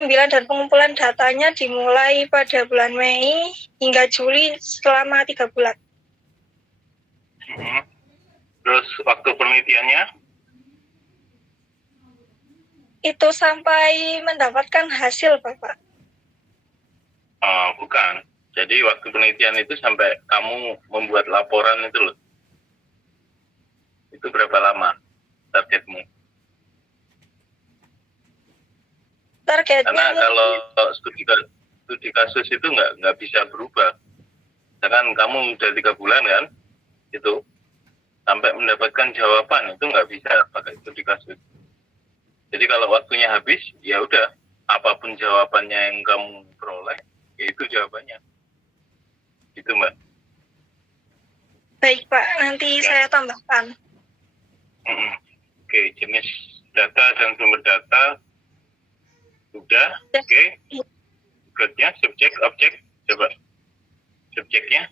dan pengumpulan datanya dimulai pada bulan Mei hingga Juli selama 3 bulan. Terus waktu penelitiannya? Itu sampai mendapatkan hasil, Bapak. Bukan. Jadi waktu penelitian itu sampai kamu membuat laporan itu loh. Itu berapa lama targetmu? Karena kalau studi kasus itu nggak bisa berubah. Misalkan kamu udah 3 bulan kan, itu sampai mendapatkan jawaban itu nggak bisa pakai studi kasus. Jadi kalau waktunya habis, ya udah apapun jawabannya yang kamu peroleh, ya itu jawabannya. Gitu Mbak. Baik Pak, nanti saya tambahkan. Oke, jenis data dan sumber data sudah. Oke. Berikutnya subjek, objek, coba subjeknya.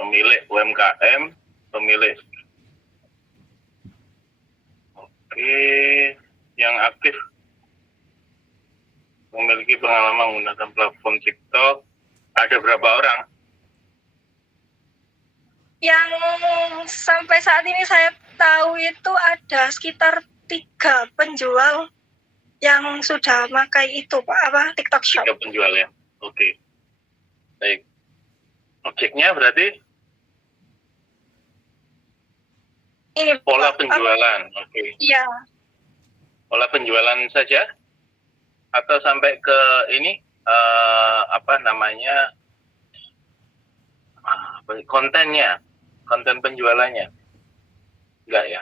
Pemilik UMKM, pemilik. Oke, yang aktif memiliki pengalaman menggunakan platform TikTok. Ada berapa orang? Yang sampai saat ini saya tahu itu ada sekitar 3 penjual yang sudah pakai itu Pak, TikTok Shop. 3 penjual ya. Oke. Baik. Objeknya berarti? Ini pola penjualan. Oke. Iya. Pola penjualan saja? Atau sampai ke ini kontennya, konten penjualannya? Enggak ya?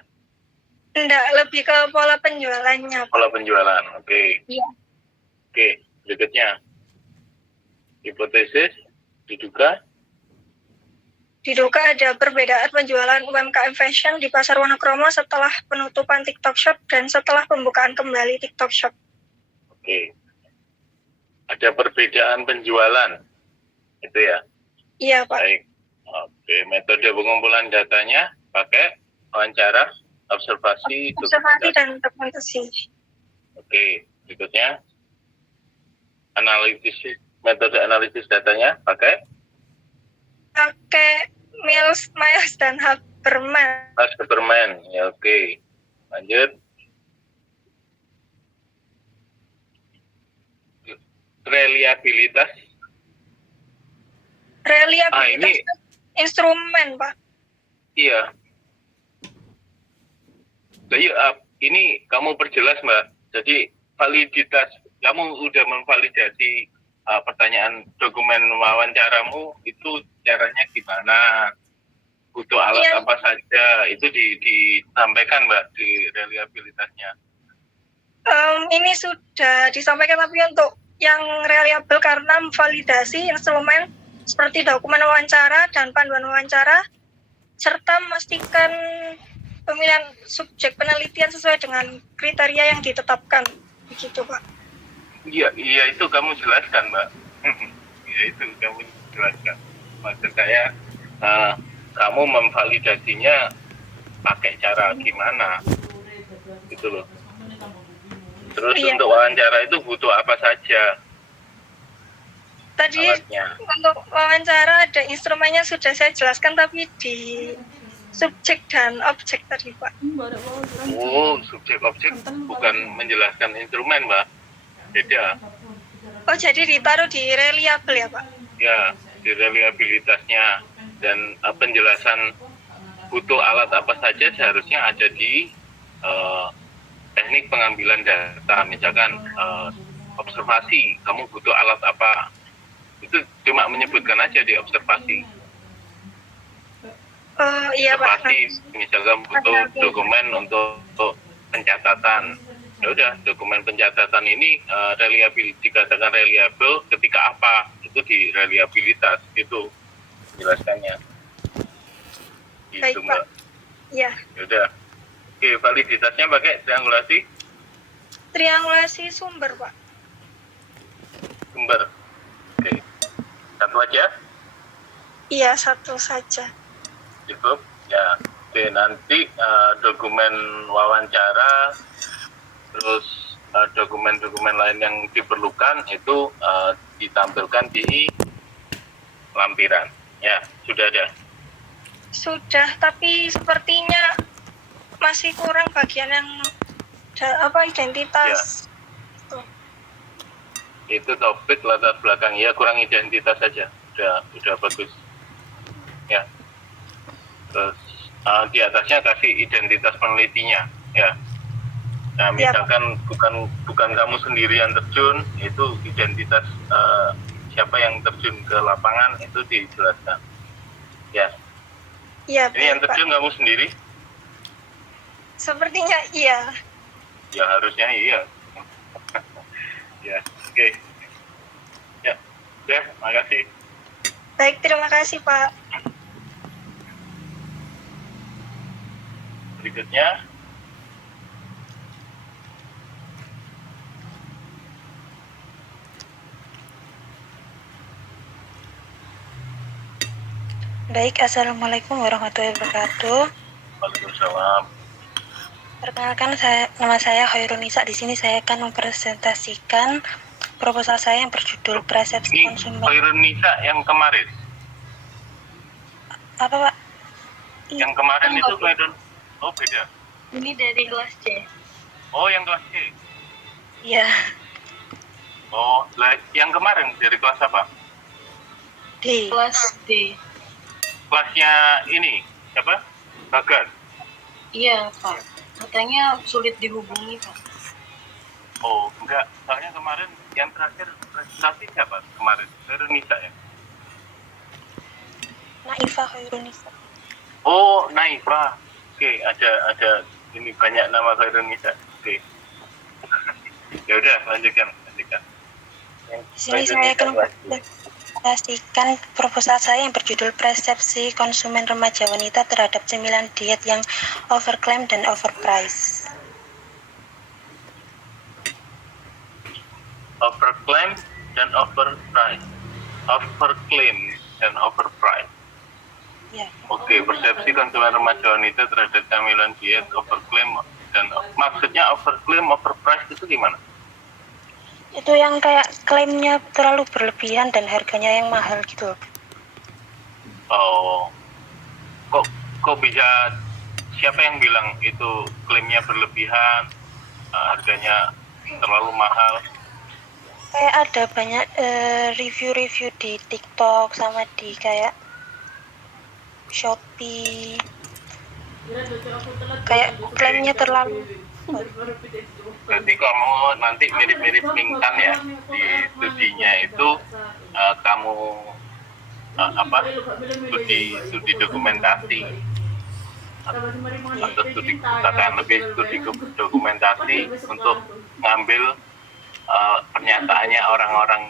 Enggak, lebih ke pola penjualannya. Pola penjualan, oke. Iya. Oke, berikutnya. Hipotesis, diduga ada perbedaan penjualan UMKM fashion di Pasar Wonokromo setelah penutupan TikTok Shop dan setelah pembukaan kembali TikTok Shop. Oke. Ada perbedaan penjualan, itu ya? Iya, Pak. Baik. Oke, metode pengumpulan datanya pakai wawancara, observasi dan dokumentasi. Oke, berikutnya metode analisis datanya pakai Miles dan Haberman. Ya, oke. Lanjut. Reliabilitas ini instrumen, Pak. Iya. Ini kamu perjelas, Mbak. Jadi validitas, kamu udah memvalidasi pertanyaan dokumen wawancaramu itu caranya gimana? Butuh alat apa saja? Itu disampaikan, Mbak, di reliabilitasnya. Ini sudah disampaikan, tapi untuk yang reliable karena memvalidasi instrumen seperti dokumen wawancara dan panduan wawancara, serta memastikan pemilihan subjek penelitian sesuai dengan kriteria yang ditetapkan. Begitu, Pak. Iya itu kamu jelaskan, Mbak. Iya itu kamu jelaskan. Maksud saya, kamu memvalidasinya pakai cara gimana? Gitu loh. Terus untuk wawancara itu butuh apa saja? Tadi alatnya. Untuk wawancara ada instrumennya sudah saya jelaskan, tapi di subjek dan objek tadi, Pak. Oh, subjek objek bukan menjelaskan instrumen, Mbak. Beda. Oh, jadi ditaruh di reliable ya, Pak? Ya, di reliabilitasnya dan penjelasan butuh alat apa saja seharusnya ada di teknik pengambilan data. Misalkan observasi, kamu butuh alat apa? Itu cuma menyebutkan aja di observasi. Oh iya, observasi, Pak. Misalkan butuh dokumen untuk pencatatan. Ya udah, dokumen pencatatan ini dikatakan reliable ketika apa? Itu di reliabilitas, itu jelaskannya. Gitu, Mbak. Iya. Ya udah. Oke, validitasnya pakai triangulasi? Triangulasi sumber, Pak. Sumber. Oke. Satu aja? Iya, satu saja. Cukup? Ya. Oke, nanti dokumen wawancara, terus dokumen-dokumen lain yang diperlukan itu ditampilkan di lampiran. Ya, sudah ada. Sudah, tapi sepertinya masih kurang bagian yang identitas. Tuh. Itu topik latar belakang, ya kurang identitas saja. Udah bagus. Ya. Terus di atasnya kasih identitas penelitinya, ya. Nah, misalkan bukan kamu sendiri yang terjun, itu identitas siapa yang terjun ke lapangan itu dijelaskan. Ya. Iya, ini yang terjun Pak. Kamu sendiri? Sepertinya iya. Ya harusnya iya. Ya, oke. Ya, makasih. Baik, terima kasih Pak. Berikutnya. Baik, Assalamualaikum warahmatullahi wabarakatuh. Waalaikumsalam. Perkenalkan, nama saya Khairunisa. Di sini saya akan mempresentasikan proposal saya yang berjudul Persepsi Konsumen. Khairunisa yang kemarin. Apa Pak? Yang kemarin itu Khairun. Oh beda. Ini dari kelas C. Oh yang kelas C. Iya. Oh, yang kemarin dari kelas apa? D. Kelas D. Kelasnya ini siapa? Bagas. Iya Pak. Katanya sulit dihubungi Pak. Oh enggak, soalnya kemarin yang terakhir presentasi siapa kemarin? Khairunisa ya? Naifa Khairunisa. Oh Naifa. Oke, ada ini banyak nama Khairunisa. Oke. Ya udah lanjutkan. Di sini saya akan mempresentasikan proposal saya yang berjudul Persepsi Konsumen Remaja Wanita Terhadap Cemilan Diet yang Overclaim dan Overprice. Overclaim dan overprice. Overclaim dan overprice. Ya. Oke, persepsi konsumen remaja wanita terhadap camilan diet overclaim dan maksudnya overclaim, overprice itu gimana? Itu yang kayak klaimnya terlalu berlebihan dan harganya yang mahal gitu. Oh, kok bisa, siapa yang bilang itu klaimnya berlebihan, harganya terlalu mahal? Kayak ada banyak review-review di TikTok sama di kayak Shopee. Kayak klaimnya terlalu. Berarti kamu nanti mirip-mirip Mintan ya, di studinya itu kamu studi dokumentasi atau studi kepustakaan, lebih studi dokumentasi untuk ngambil pernyataannya orang-orang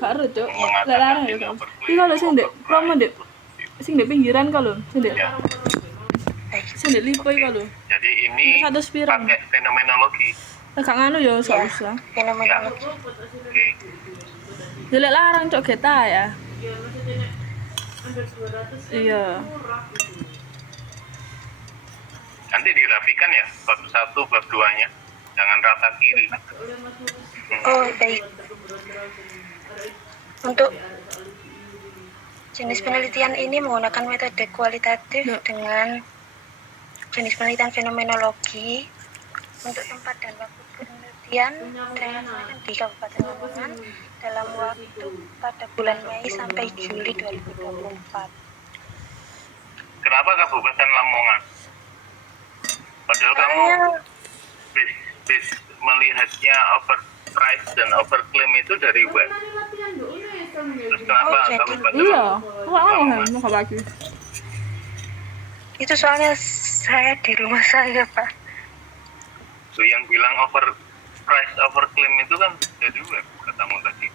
Karo cok, mengatakan larang ya kan. Ini kalau sing dek promo dek, sing dek pinggiran kalau, sing dek, sing dek lipoi kalau. Jadi ini pakai fenomenologi. Gak nganu ya, gak usah. Fenomenologi. Oke. Jelek larang cok kita ya. Iya. Nanti dirapikan ya, bab 1, bab 2-nya. Jangan rata kiri. Oh, baik. Untuk jenis penelitian ini menggunakan metode kualitatif dengan jenis penelitian fenomenologi. Untuk tempat dan waktu penelitian dilaksanakan di Kabupaten Lamongan dalam waktu pada bulan Mei sampai Juli 2024. Kenapa Kabupaten Lamongan? Padahal kamu melihatnya overprice dan overclaim itu dari web. Terus kenapa Kabupaten Iya, Lamongan? mau gak bagus. Itu soalnya saya di rumah saya, Pak. Tuh yang bilang overprice, overclaim itu kan dari web, katamu tadi.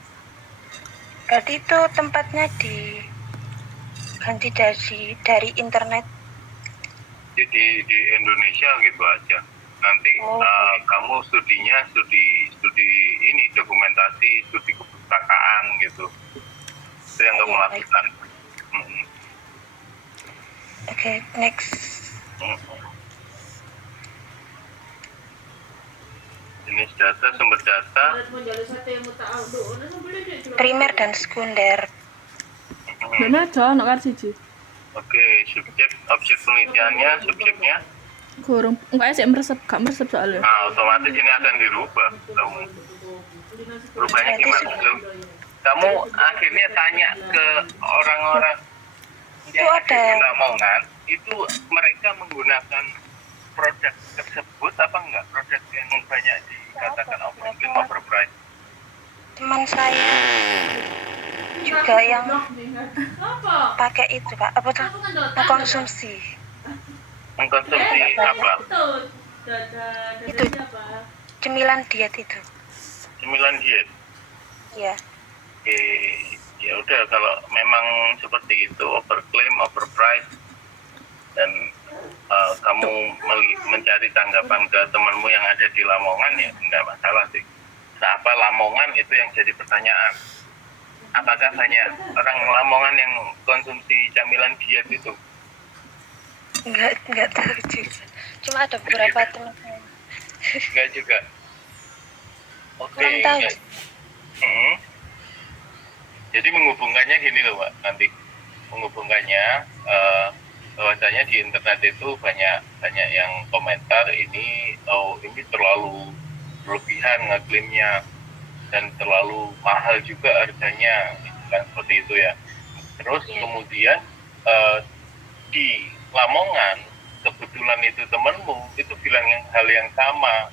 Berarti itu tempatnya diganti dari internet. Jadi di Indonesia gitu aja. Nanti kamu studinya studi ini dokumentasi, studi kepustakaan gitu. Itu yang kamu lakukan. Oke, next. jenis data, sumber data. Primer dan sekunder. Bener aja anak kan siji. Oke, subjek, objek penelitiannya, subjeknya. Kurang enggak sih meresep, gak meresep soalnya. Nah, otomatis ini akan dirubah. Kamu rubahnya gimana? Kamu akhirnya tanya ke orang-orang yang ada di Lamongan, itu mereka menggunakan produk tersebut apa enggak? Produk yang banyak dikatakan overpriced. Teman saya juga yang pakai itu Pak, apa tuh? Mengkonsumsi. Mengkonsumsi apa? Itu cemilan diet itu. Cemilan diet. Iya. Oke, ya udah kalau memang seperti itu overclaim, overpriced dan kamu mencari tanggapan ke temanmu yang ada di Lamongan ya enggak masalah sih. Nah, apa Lamongan itu yang jadi pertanyaan? Apakah hanya orang Lamongan yang konsumsi camilan diet itu? Enggak tahu juga. Cuma ada beberapa teman saya. Enggak juga. Oke. Kurang tahu. Jadi menghubungkannya gini loh Pak, nanti menghubungkannya bahwasanya di internet itu banyak yang komentar ini terlalu berlebihan ngeklaimnya dan terlalu mahal juga harganya, kan seperti itu ya. Terus kemudian di Lamongan kebetulan itu temanmu itu bilang hal yang sama,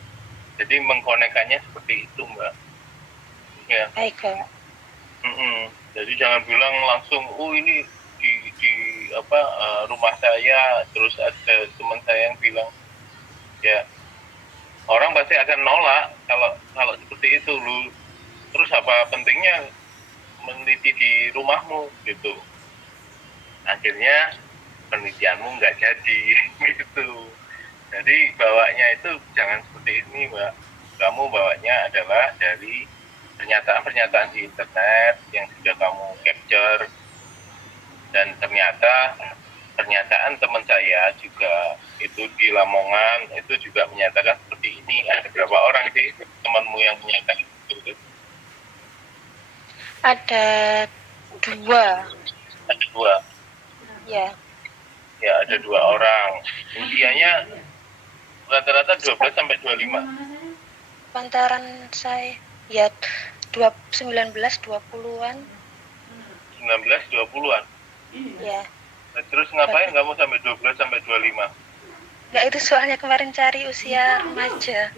jadi mengkonekkannya seperti itu Mbak. Ya. Baik Pak. Jadi jangan bilang langsung, ini di rumah saya, terus ada teman saya yang bilang, ya orang pasti akan nolak kalau seperti itu lu. Terus apa pentingnya meneliti di rumahmu gitu? Akhirnya penelitianmu nggak jadi gitu. Jadi bawanya itu jangan seperti ini Mbak. Kamu bawanya adalah dari pernyataan-pernyataan di internet yang sudah kamu capture, dan ternyata pernyataan teman saya juga itu di Lamongan itu juga menyatakan seperti ini. Ada berapa orang sih temanmu yang menyatakan seperti itu? Ada 2. Ada 2. Ya. Ya, ada 2 orang. Usianya rata-rata 12 sampai 25. Pantaran saya ya 19 20-an. 19 20-an. Ya. Nah, terus ngapain kamu sampai 12 sampai 25? Enggak, itu soalnya kemarin cari usia remaja.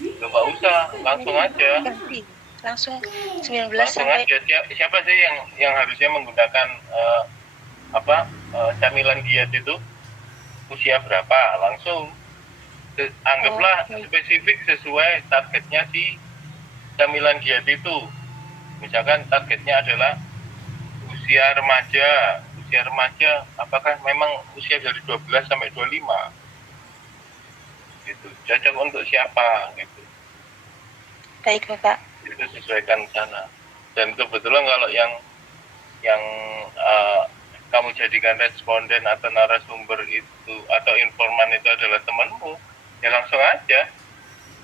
Nggak usah, langsung aja. Ganti. Langsung 19 Langsung sampai aja. Siapa sih yang harusnya menggunakan camilan diet itu? Usia berapa? Langsung anggaplah spesifik sesuai targetnya si camilan diet itu. Misalkan targetnya adalah usia remaja. Usia remaja apakah memang usia dari 12 sampai 25? Gitu. Cocok untuk siapa gitu. baik Bapak. Itu sesuaikan sana. Dan kebetulan kalau yang kamu jadikan responden atau narasumber itu atau informan itu adalah temanmu, ya langsung aja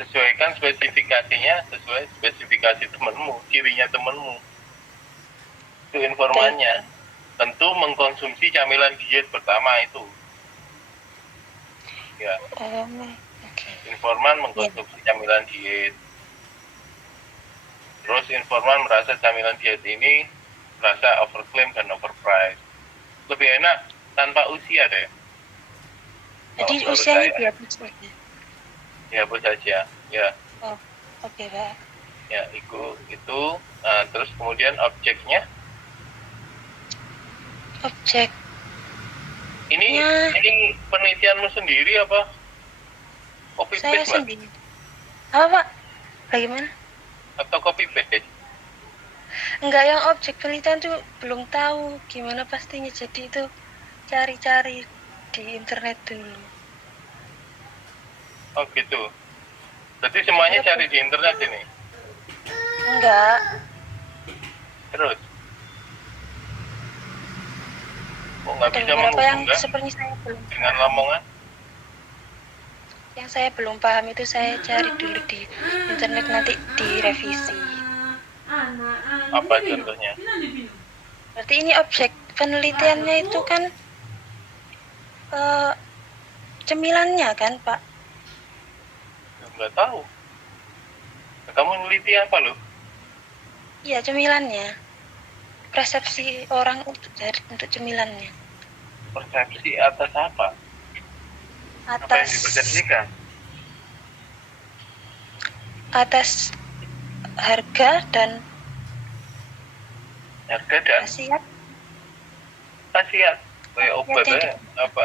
sesuaikan spesifikasinya sesuai spesifikasi temanmu, cirinya temanmu. Itu informannya. Tentu mengkonsumsi camilan diet pertama itu. Ya. Informan mengkonsumsi camilan diet. Terus informan merasa camilan diet ini merasa overclaim dan overpriced. Lebih enak tanpa usia deh. Jadi usianya dihapus saja. Dihapus saja, ya. Oh, oke Pak. Ya, itu. Terus kemudian objeknya. Objek. Ini penelitianmu sendiri apa? Copy Saya paste, Mbak? sendiri. Apa Pak? Bagaimana? Atau copy paste? Enggak, yang objek penelitian tuh belum tahu gimana pastinya, jadi itu cari-cari di internet dulu. Oh gitu. Berarti semuanya cari di internet ini? Enggak. Terus? Kok nggak Ada bisa beberapa yang menghubungkan seperti saya belum. dengan Lamongan? yang saya belum paham itu saya cari dulu di internet, nanti direvisi. Apa contohnya? Berarti ini objek penelitiannya itu kan cemilannya kan, Pak? Nggak tahu. Kamu neliti apa loh? Iya, cemilannya. Persepsi orang untuk cemilannya. Persepsi atas apa? Apa yang Atas dipersepsikan? atas harga dan Harga dan khasiat. khasiat. Kayak obat ya? Apa?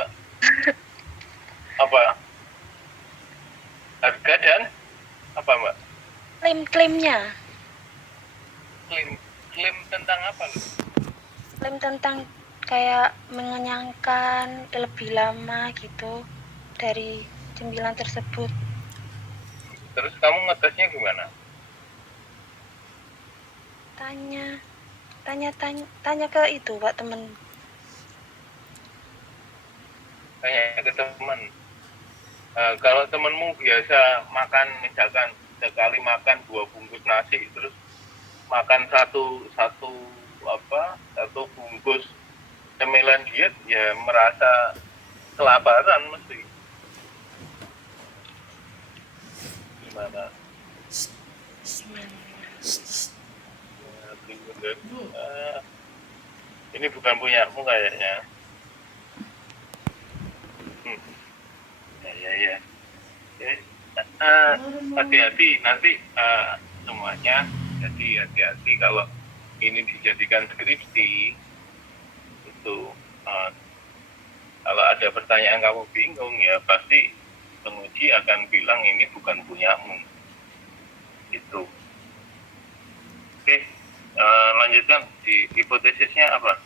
Apa? Harga dan apa, Mbak? Klaim-klaimnya. Klaim tentang apa loh? Klaim tentang kayak mengenyangkan lebih lama gitu dari cemilan tersebut. Terus kamu ngetesnya gimana? Tanya ke itu, Pak, temen. Tanya ke teman. Kalau temenmu biasa makan, misalkan sekali makan 2 bungkus nasi, terus makan satu bungkus cemilan diet, ya merasa kelaparan mesti. Gimana? Ini bukan punyamu kayaknya. Ya. Hati-hati nanti semuanya. Jadi hati-hati kalau ini dijadikan skripsi itu. Kalau ada pertanyaan kamu bingung, ya pasti penguji akan bilang ini bukan punyamu. Itu. Oke, lanjutkan di hipotesisnya apa?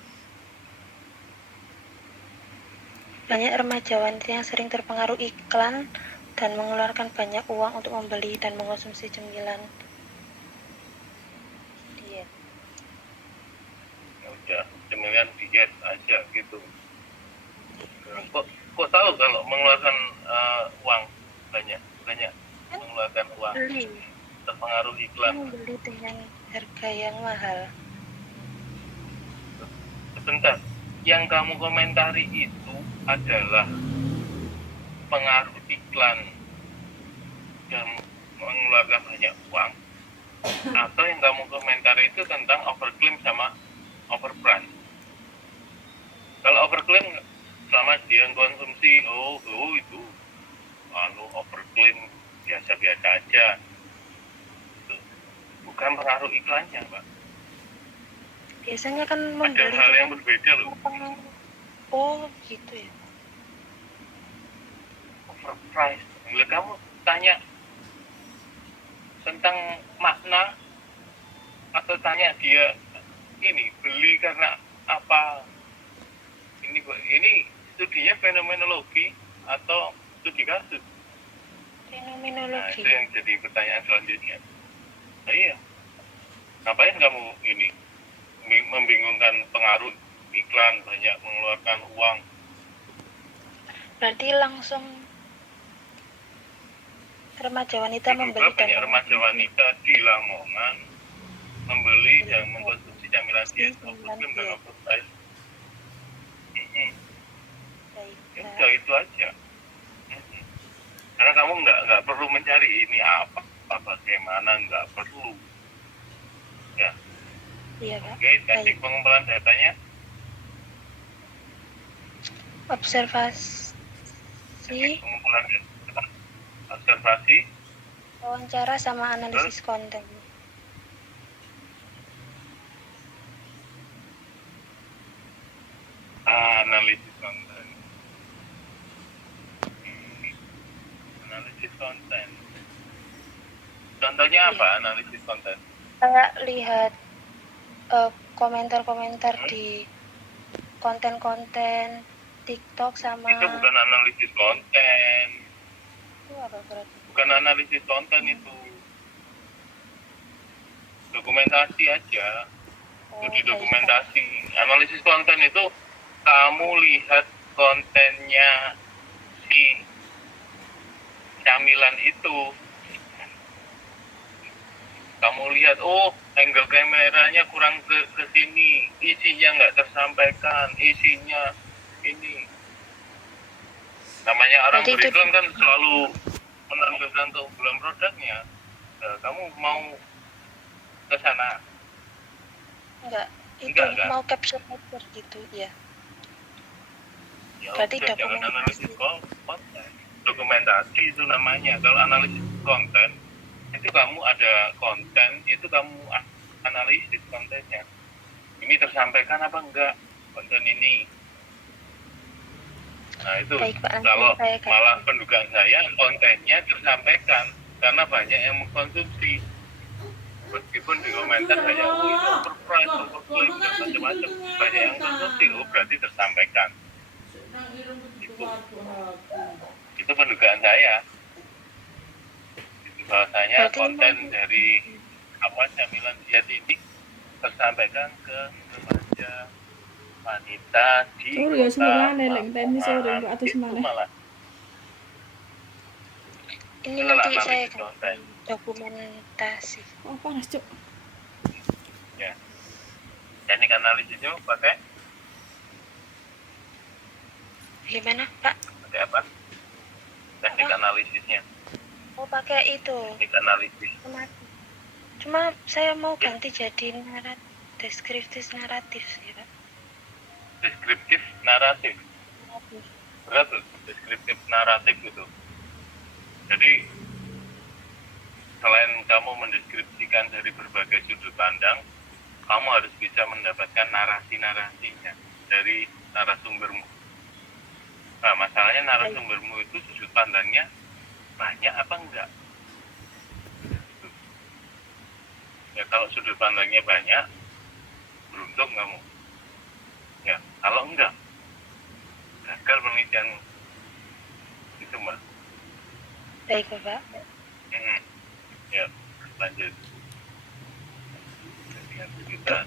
Banyak remaja wanita yang sering terpengaruh iklan dan mengeluarkan banyak uang untuk membeli dan mengonsumsi cemilan diet. Ya udah, cemilan diet aja gitu. Kok tahu kalau mengeluarkan uang banyak mengeluarkan uang, Beli, terpengaruh iklan? membeli dengan harga yang mahal. Sebentar, yang kamu komentari itu adalah pengaruh iklan dan mengeluarkan banyak uang, atau yang kamu komentari itu tentang overclaim sama overprice? Kalau overclaim, selama dia konsumsi, itu overclaim biasa-biasa aja, itu bukan pengaruh iklannya, Pak. Biasanya kan Ada membeli hal yang berbeda loh. Oh, gitu ya. Overprice. Bila kamu tanya tentang makna, atau tanya dia ini beli karena apa? Ini studinya fenomenologi atau studi kasus? Nah, Fenomenologi. itu yang jadi pertanyaan selanjutnya. Nah, iya. Ngapain kamu ini membingungkan pengaruh iklan, banyak mengeluarkan uang? Berarti langsung remaja wanita membeli Juga banyak remaja wanita di Lamongan membeli dan mengkonsumsi camilan diet, overclaim dan overprice. Ya udah, itu aja. Karena kamu nggak perlu mencari ini apa bagaimana, nggak perlu. Ya. Iya, Pak. Oke, teknik pengumpulan datanya. Observasi, Teknik pengumpulan data, observasi, wawancara sama analisis konten. analisis konten. Analisis konten. Contohnya apa analisis konten? Saya lihat komentar-komentar di konten-konten TikTok sama Itu bukan analisis konten. itu apa berarti? Bukan analisis konten itu. Dokumentasi aja. Studi dokumentasi. Analisis konten itu kamu lihat kontennya si camilan itu. Kamu lihat, oh angle kameranya kurang ke sini, isinya nggak tersampaikan, isinya ini. Namanya orang Berarti itu beriklan kan selalu menampilkan keunggulan produknya. Kamu mau ke sana? enggak, itu Enggak kan? mau capture gitu ya. Ya Berarti udah, jangan dokumentasi. analisis konten. Dokumentasi itu namanya. Kalau analisis konten, itu kamu ada konten, itu kamu analisis kontennya. Ini tersampaikan apa enggak konten ini? Nah itu, Baik, Pak, nanti kalau saya akan- malah pendugaan saya kontennya tersampaikan karena banyak yang mengkonsumsi. Meskipun di komentar banyak, oh itu overprice, overclaim, dan macam-macam, banyak yang konsumsi, oh berarti tersampaikan. Itu pendugaan saya. Itu bahwasanya Berarti konten dari apa camilan diet ini tersampaikan ke remaja wanita di Sorry ya, kota sebenarnya neleng teknis sorry Lamongan. enggak atus Itu mana. malah ini itu nanti analisis saya akan konten. dokumentasi. Oh, panas, Cuk. Ya. Teknik analisisnya pakai Gimana, Pak? apa? Teknik analisisnya. Mau pakai itu. Teknik analisis. Cuma saya mau ganti jadi deskriptif naratif sih, Pak. Deskriptif naratif. Berat tuh, deskriptif naratif itu. Jadi selain kamu mendeskripsikan dari berbagai sudut pandang, kamu harus bisa mendapatkan narasi-narasinya dari narasumbermu. Nah, masalahnya narasumbermu itu sudut pandangnya banyak apa enggak? Ya kalau sudut pandangnya banyak, beruntung kamu. Ya, kalau enggak, gagal penelitian itu, Mbak. Baik, Bapak. Ya, lanjut. Dengan kita.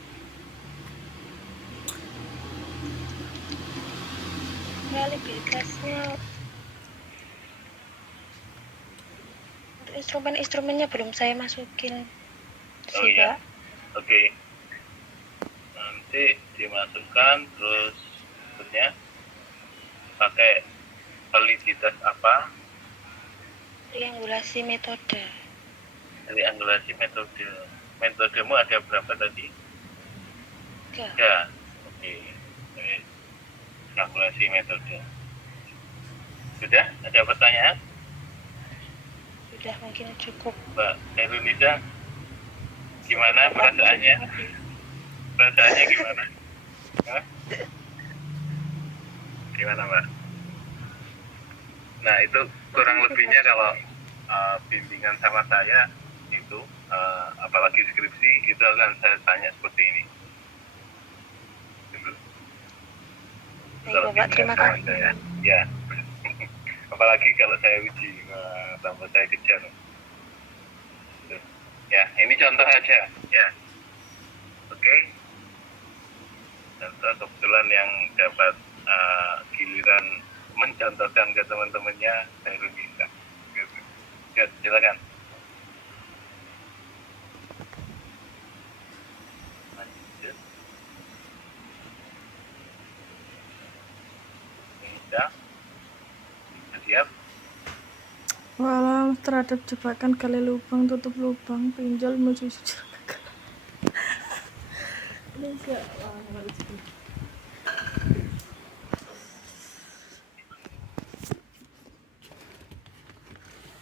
Realitasnya untuk instrumen-instrumennya belum saya masukin Oh sih, iya. Pak. Oke. Nanti dimasukkan terus berikutnya pakai validitas apa? Triangulasi metode. Triangulasi metode. Metodemu ada berapa tadi? 3. 3. Oke. Triangulasi metode. Sudah? Ada pertanyaan? Sudah mungkin cukup. Mbak Erunisa, gimana perasaannya? Perasaannya gimana? Hah? Gimana, Mbak? Nah, itu kurang lebihnya kalau bimbingan sama saya itu, apalagi skripsi, itu akan saya tanya seperti ini. Gitu. Baik, Kalau Bapak, bimbingan terima sama kasih. saya, ya. Apalagi kalau saya uji, tambah saya kejar. Gitu. Ya, ini contoh aja, ya. Oke. Contoh kebetulan yang dapat giliran mencontohkan ke teman-temannya saya bisa. Gitu. Ya, silakan. Lanjut. Bisa. Siap. Walau terhadap jebakan gali lubang, tutup lubang, pinjol menuju jurang kegagalan. Indonesia. Wah, harus gitu.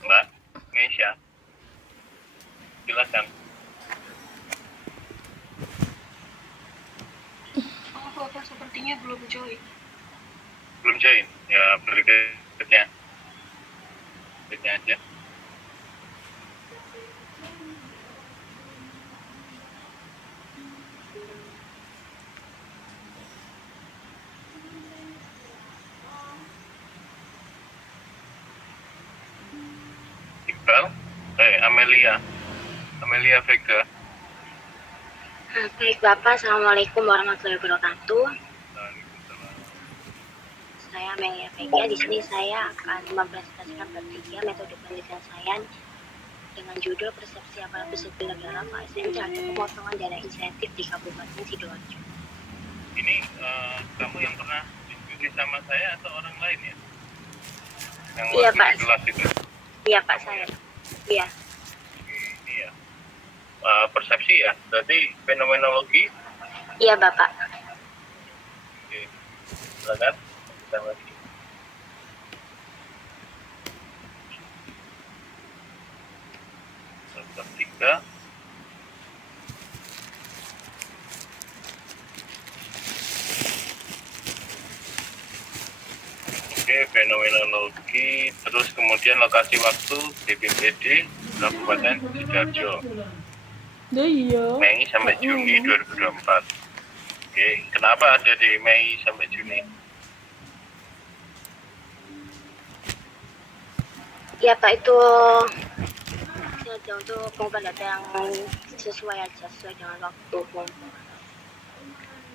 Mbak Meisha, silakan. Oh, Bapak sepertinya belum join. Belum join? Ya, berikutnya. Berikutnya aja. Iqbal, Amelia Vega. Baik Bapak, Assalamualaikum warahmatullahi wabarakatuh. Waalaikumsalam. saya Mei Vega. Di sini saya akan mempresentasikan bertiga metode penelitian saya dengan judul persepsi aparatur sipil negara KSN terhadap pemotongan dana insentif di Kabupaten Sidoarjo. Ini kamu yang pernah diskusi sama saya atau orang lain ya? Yang Iya, waktu Pak. di kelas itu? Iya Pak, saya. Iya. Ini ya. Persepsi ya, berarti fenomenologi. Iya Bapak. Oke. Silakan. Kita lagi. Nomor 3. Oke, fenomenologi, terus kemudian lokasi waktu BPPD Kabupaten Sidoarjo, Iya. Mei sampai Juni 2024. Oke, kenapa ada di Mei sampai Juni? Iya Pak, itu sengaja untuk pengumpulan data yang sesuai dengan waktu pengumpulan.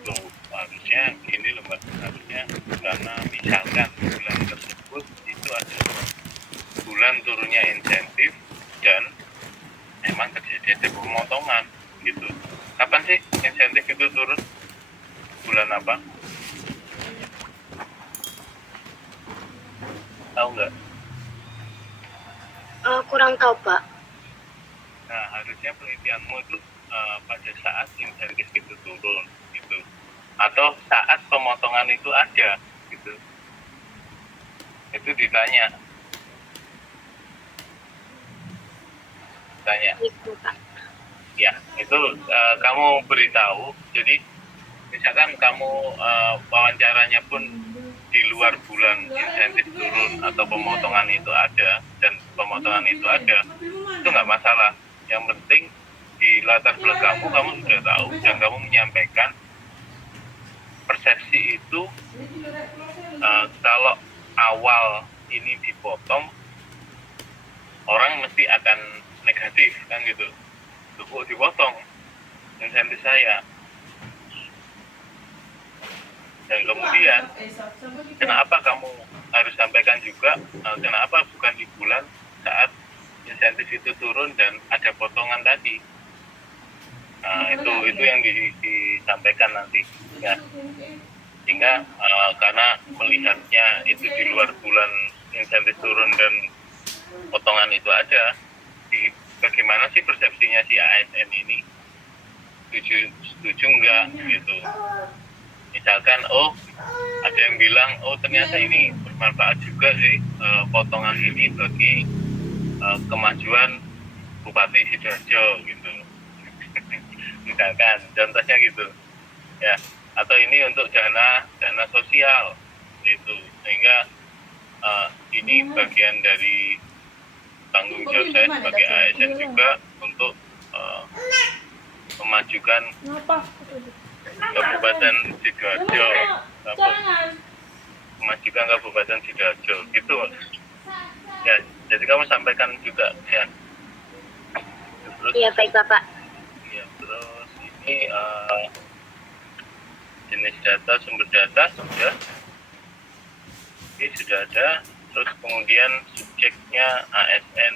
Loh, harusnya gini loh Mbak, harusnya karena misalkan bulan tersebut itu ada bulan turunnya insentif dan memang terjadi pemotongan gitu. Kapan sih insentif itu turun? Bulan apa? Tahu nggak? Kurang tahu Pak. Nah, harusnya penelitianmu itu pada saat insentif itu turun gitu, atau saat pemotongan itu ada gitu. Itu ditanya. Itu Pak. Ya, itu kamu beritahu. Jadi misalkan kamu wawancaranya pun di luar bulan insentif turun atau pemotongan itu ada dan pemotongan itu ada, itu nggak masalah. Yang penting di latar belakangmu kamu sudah tahu dan kamu menyampaikan persepsi itu kalau awal ini dipotong orang mesti akan negatif kan gitu. Kok dipotong insentif saya? Dan kemudian kenapa kamu harus sampaikan juga kenapa bukan di bulan saat insentif itu turun dan ada potongan tadi? Nah, itu yang disampaikan nanti ya. Sehingga karena melihatnya itu di luar bulan insentif turun dan potongan itu ada, bagaimana sih persepsinya si ASN ini? Setuju enggak gitu? Misalkan, ada yang bilang, ternyata ini bermanfaat juga sih potongan ini bagi kemajuan Bupati Sidoarjo gitu. Misalkan, contohnya gitu, ya. Atau ini untuk dana sosial gitu, sehingga ini bagian dari tanggung jawab saya sebagai ASN juga untuk memajukan Kabupaten Sidoarjo, memajukan Kabupaten Sidoarjo gitu ya. Jadi kamu sampaikan juga ya. Terus, Iya baik Bapak. ya, terus ini jenis data, sumber data sudah, ini sudah ada. Terus kemudian subjeknya ASN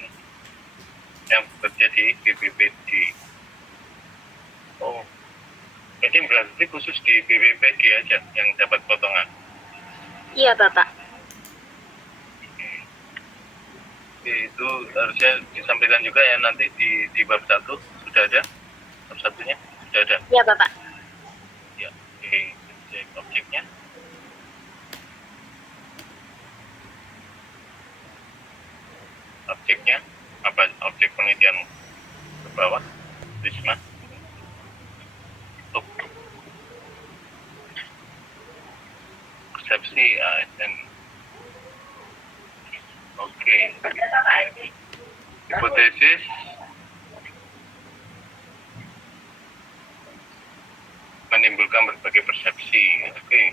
yang bekerja di BPPD. Jadi berarti khusus di BPPD aja yang dapat potongan? Iya Bapak. Oke, itu harusnya disampaikan juga ya nanti di bab 1 sudah ada, bab 1-nya sudah ada. Iya Bapak. Ya, oke, cek objeknya. Objeknya apa? Objek penelitianmu ke bawah, Risma. Persepsi ASN. Oke. Hipotesis. Menimbulkan berbagai persepsi. Oke,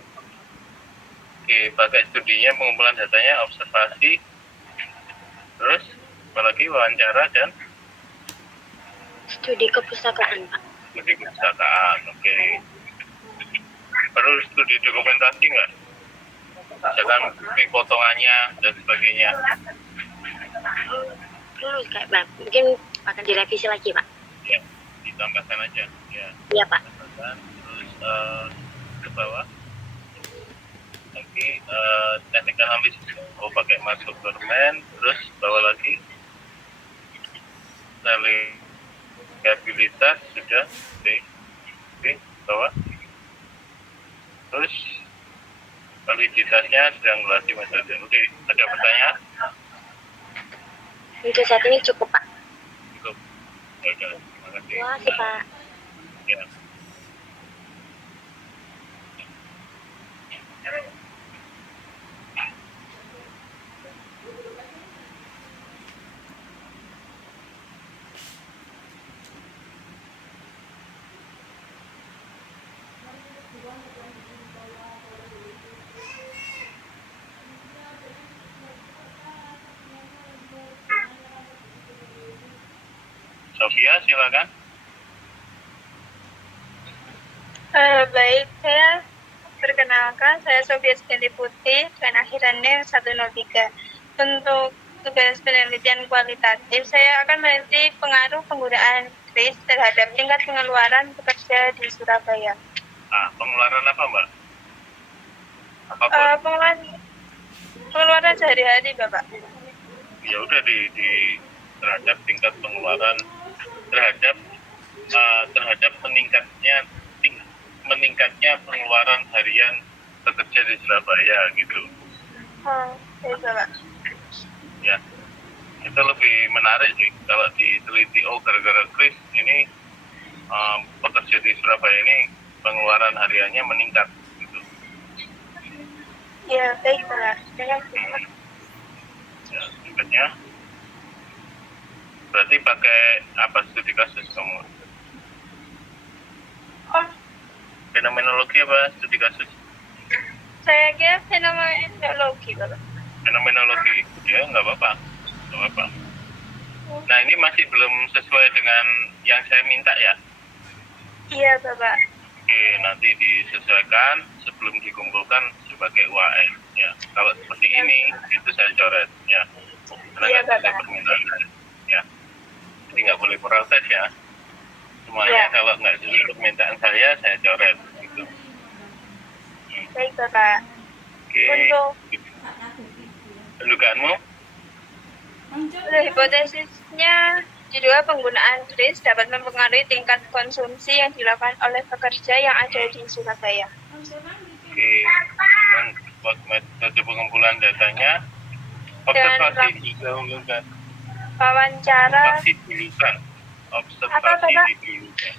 pakai studinya, pengumpulan datanya, observasi, terus apalagi wawancara dan Studi kepustakaan Pak. studi kepustakaan. Oke. Perlu studi dokumentasi nggak? misalkan bukti potongannya dan sebagainya. Perlu kayak Pak, mungkin akan direvisi lagi Pak. Ya, ditambahkan aja. Ya, Iya Pak. tambahkan. Terus ke bawah lagi teknik analisis. Oh, pakai masuk permen, terus bawah lagi reliabilitas sudah. Oke, bawah. Terus validitasnya triangulasi metode. Oke, ada pertanyaan? Untuk saat ini cukup Pak. Cukup. Ya, udah. Terima kasih. Terima kasih Pak. Ya. Sofia, silakan. Baik, saya perkenalkan, saya Sofia Setianti Putih dengan akhirannya 103. Untuk tugas penelitian kualitatif, saya akan meneliti pengaruh penggunaan kris terhadap tingkat pengeluaran pekerja di Surabaya. Pengeluaran apa, Mbak? Apa? Pengeluaran sehari-hari, Bapak. Ya udah di terhadap tingkat pengeluaran terhadap meningkatnya pengeluaran harian pekerja di Surabaya gitu. Baik, Bapak. Ya, itu lebih menarik sih kalau diteliti. Oh, gara-gara kris ini pekerja di Surabaya ini pengeluaran hariannya meningkat gitu. Ya, baik, Bapak. Terima kasih. Ya, berikutnya berarti pakai apa studi kasus kamu? Oh, Fenomenologi apa studi kasus? saya kira fenomenologi, Bapak. Fenomenologi, ya nggak apa-apa. Nah, ini masih belum sesuai dengan yang saya minta ya. Iya, Bapak. Oke, nanti disesuaikan sebelum dikumpulkan sebagai UAN. Ya, kalau seperti ini itu saya coret ya. Karena Iya, nggak sesuai Bapak. permintaan saya. Ya, jadi nggak boleh protes ya. Semuanya Ya. kalau nggak sesuai permintaan saya coret. Gitu. Baik, Bapak. Oke. Untuk Dugaanmu? hipotesisnya, diduga penggunaan kris dapat mempengaruhi tingkat konsumsi yang dilakukan oleh pekerja yang ada di Surabaya. Oke. Dan buat metode pengumpulan datanya, observasi didahulukan. Wawancara, Observasi didahulukan.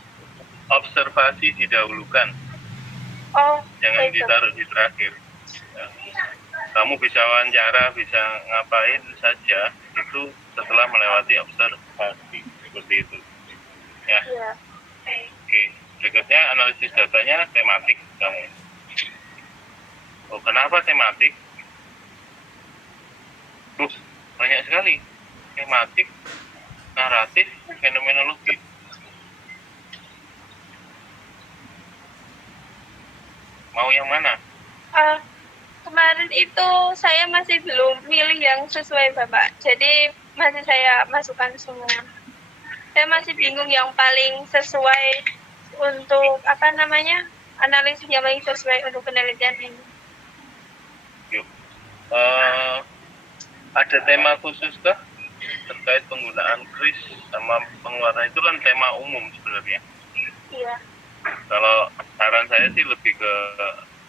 Observasi didahulukan. oh, Jangan baik, Bapak. ditaruh di terakhir. Ya. Kamu bisa wawancara, bisa ngapain saja itu setelah melewati observasi seperti itu. Ya. Iya. Oke. Berikutnya analisis datanya tematik kamu. Oh, kenapa tematik? Banyak sekali. Tematik, naratif, fenomenologi. Mau yang mana? Kemarin itu saya masih belum milih yang sesuai, Bapak. Jadi masih saya masukkan semua. Saya masih bingung yang paling sesuai untuk analisis yang paling sesuai untuk penelitian ini. Yuk. Ada tema khusus kah terkait penggunaan kris sama pengeluaran? Itu kan tema umum sebenarnya. Iya. Kalau saran saya sih lebih ke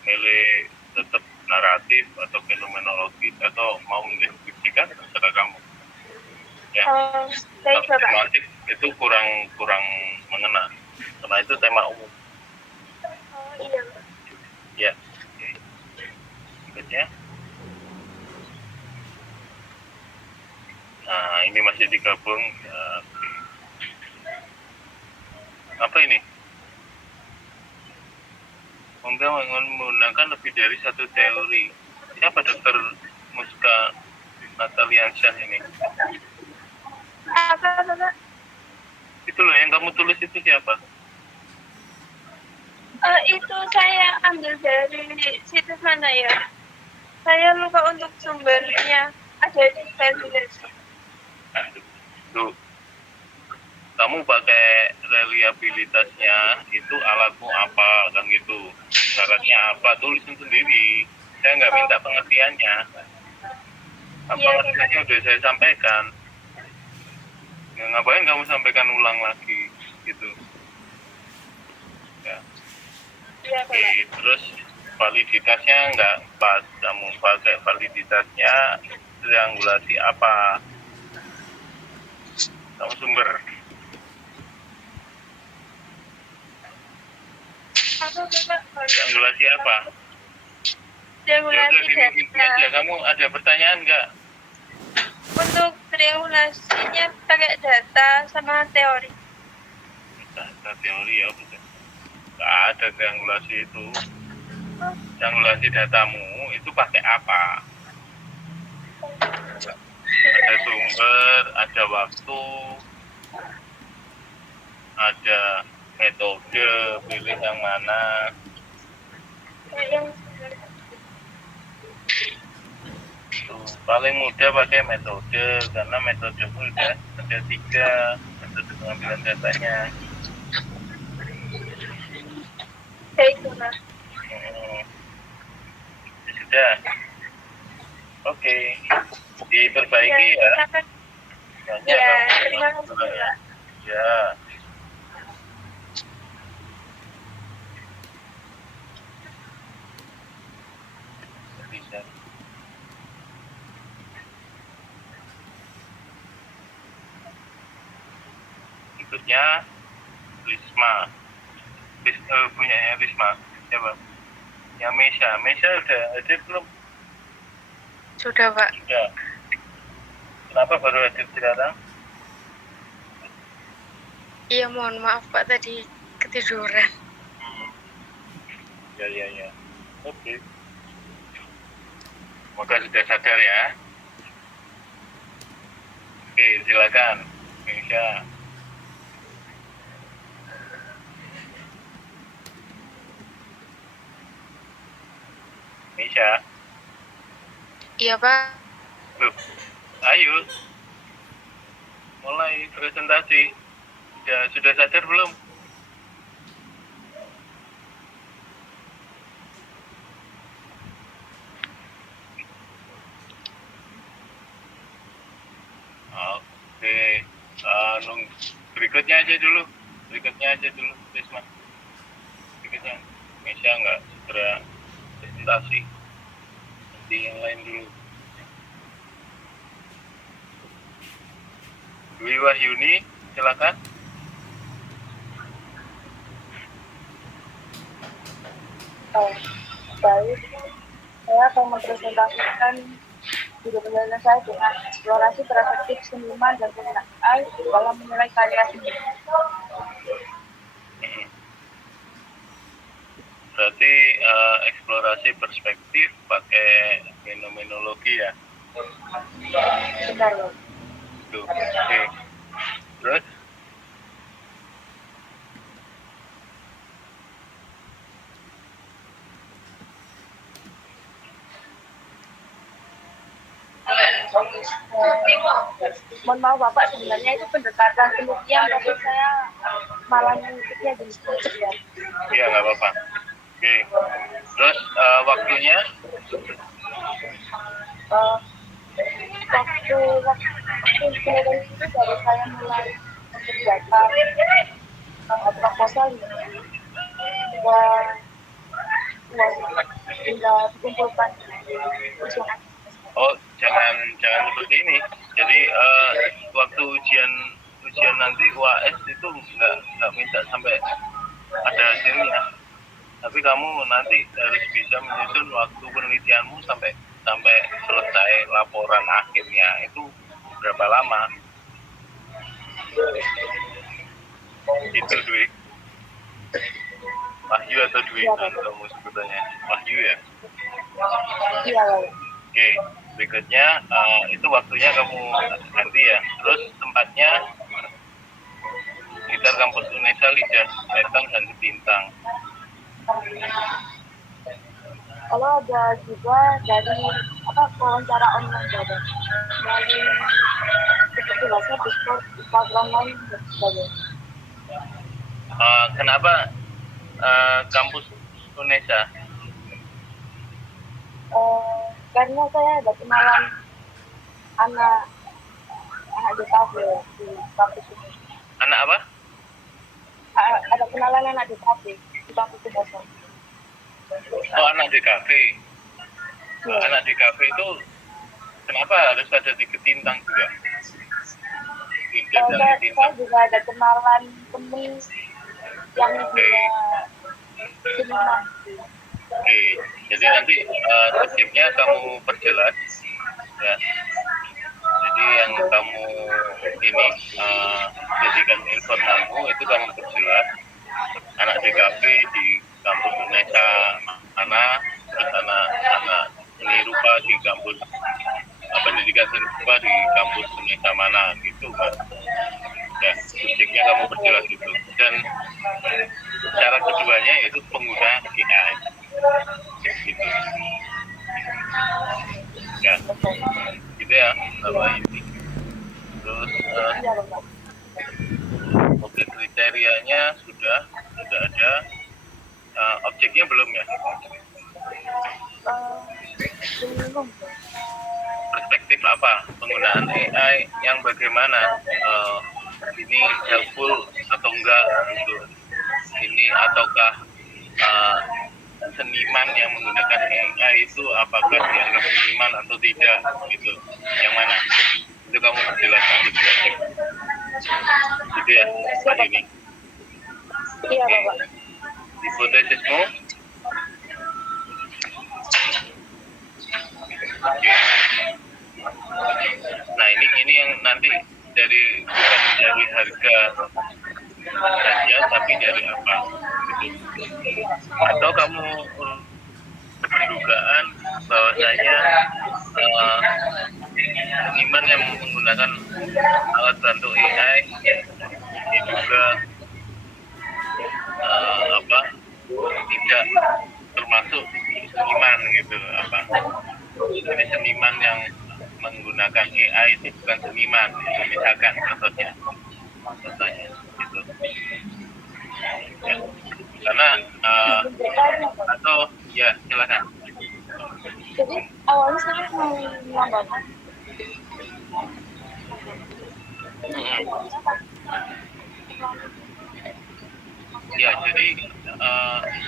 milih tetap naratif atau fenomenologi, atau mau mendeskripsikan terserah kamu. Ya. Baik, Kalau Bapak. tematik itu kurang mengena karena itu tema umum. Iya, Bapak. Ya. Oke. Berikutnya. Nah, ini masih digabung. Ya. Apa ini? Enggak menggunakan lebih dari satu teori. Siapa Dokter Muska Nataliansyah ini? Apa, Bapak? Itu loh yang kamu tulis itu siapa? Itu saya ambil dari situs mana ya? Saya lupa untuk sumbernya. Ada di validasi. Tuh, kamu pakai reliabilitasnya itu alatmu apa kan gitu, syaratnya apa, tulisin sendiri. Saya nggak minta pengertiannya. Pengertiannya udah saya sampaikan. Ya, ngapain kamu sampaikan ulang lagi gitu ya. Iya, Oke, terus validitasnya nggak pas, kamu pakai validitasnya triangulasi apa, kamu sumber. Triangulasi apa? Ya udah dibikin aja. Kamu ada pertanyaan nggak? Untuk triangulasinya pakai data sama teori. Data teori ya betul. Nggak ada triangulasi itu. Triangulasi datamu itu pakai apa? Ada sumber, ada waktu, ada metode, pilih yang mana. Tuh, paling mudah pakai metode, karena metode udah ada 3 metode pengambilan datanya. Baiklah. Ya sudah. Oke, diperbaiki ya. Ya, terima kasih. Ya. Bisa. Berikutnya Risma. Punyanya Risma. Siapa? Yang Mesha udah ada belum? Sudah, Pak. Sudah. Kenapa baru hadir sekarang? Iya, mohon maaf, Pak, tadi ketiduran. Ya. Oke. Semoga sudah sadar ya. Oke, silakan. Mesha. Mesha. Iya, Pak. Loh, ayo. Mulai presentasi. Sudah sadar belum? Oke. Berikutnya aja dulu. Risma. Berikutnya. Mesha nggak segera presentasi. Nanti yang lain dulu. Dwi Wahyuni, silakan. Baik, saya akan mempresentasikan video penjelasan saya dengan eksplorasi perspektif seniman dan penggunaan AI dalam menilai karya seni. Berarti eksplorasi perspektif pakai fenomenologi ya. Benar, Pak. Tuh. Oke. Terus Mohon maaf Bapak, sebenarnya itu pendekatan penelitian, tapi saya malah mengikutnya di sini ya. iya nggak apa-apa. Oke. Terus waktunya Waktu kemarin itu dari saya mulai mengerjakan proposal dan hingga dikumpulkan usulan. oh jangan seperti ini. Jadi waktu ujian nanti UAS itu nggak minta sampai ada hasilnya. Tapi kamu nanti harus bisa menyusun waktu penelitianmu sampai selesai laporan akhirnya itu berapa lama? Itu Dwi. Wahyu atau Dwi? Kamu sebutannya Wahyu ya? Iya, Pak. Oke, berikutnya itu waktunya kamu ganti ya. Terus tempatnya sekitar kampus Unesa, Lidah, Metang, dan Bintang. Lalu ada juga dari wawancara online juga dari seperti WhatsApp, Discord, Instagram lain dan sebagainya. Kenapa kampus Unesa? Karena saya ada kenalan anak DKV di kampus ini. Anak apa? Ada kenalan anak DKV di kampus ini. Oh, anak di kafe. Anak di kafe itu kenapa harus ada di Ketintang juga? Saya juga ada kenalan temen yang juga seniman. Oke, jadi nanti subjeknya kamu perjelas ya. Jadi yang kamu ini jadikan informanmu itu kamu perjelas. Anak DKV di kampus Unesa mana, terus anak seni rupa di kampus pendidikan seni rupa di kampus Unesa mana gitu kan. Ya, subjeknya kamu perjelas gitu. Dan cara keduanya yaitu penggunaan AI. Gitu. Ya, gitu ya, Bapak ini. Terus oke, kriterianya sudah ada. Objeknya belum ya? Perspektif apa penggunaan AI yang bagaimana ini helpful atau enggak untuk ini, ataukah seniman yang menggunakan AI itu apakah dianggap seniman atau tidak gitu, yang mana itu kamu jelaskan gitu ya Pak Yuni. Iya, Bapak. Hipotesismu. Oke. Nah ini yang nanti bukan dari harga saja tapi dari apa gitu. Atau kamu pendugaan bahwasanya seniman yang menggunakan alat bantu AI ini juga tidak termasuk seniman gitu ini seniman yang menggunakan AI itu bukan seniman gitu, misalkan contohnya gitu ya. Karena atau ya silakan. Jadi awalnya saya mau menambahkan ya, jadi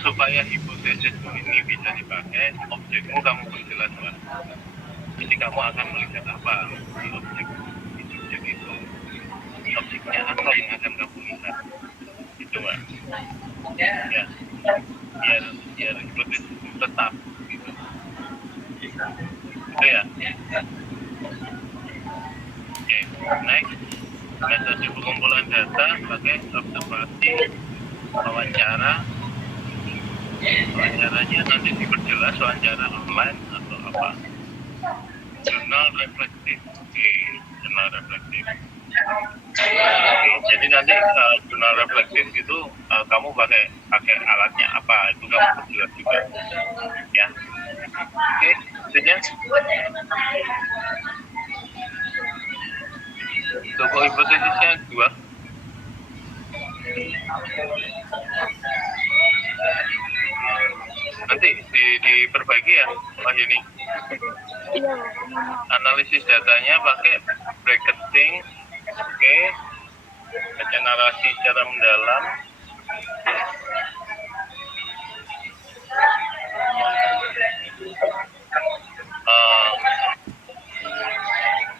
supaya hipotesis ini bisa dipakai, objekmu kamu perjelas Pak. Jadi kamu akan melihat apa di objek itu, objeknya apa yang akan kamu lihat itu Pak. Ya, biar hipotesis tetap gitu. Itu ya. Oke, next. Metode pengumpulan data pakai observasi, wawancaranya nanti diperjelas wawancara online atau apa. Jurnal reflektif. Oke, jurnal reflektif. Jadi nanti jurnal reflektif itu kamu pakai alatnya apa, itu kamu perjelas juga ya. Oke, intinya toko hipotesisnya 2. Nanti diperbaiki ya Pak Yuni. Analisis datanya pakai bracketing, oke. Baca narasi secara mendalam.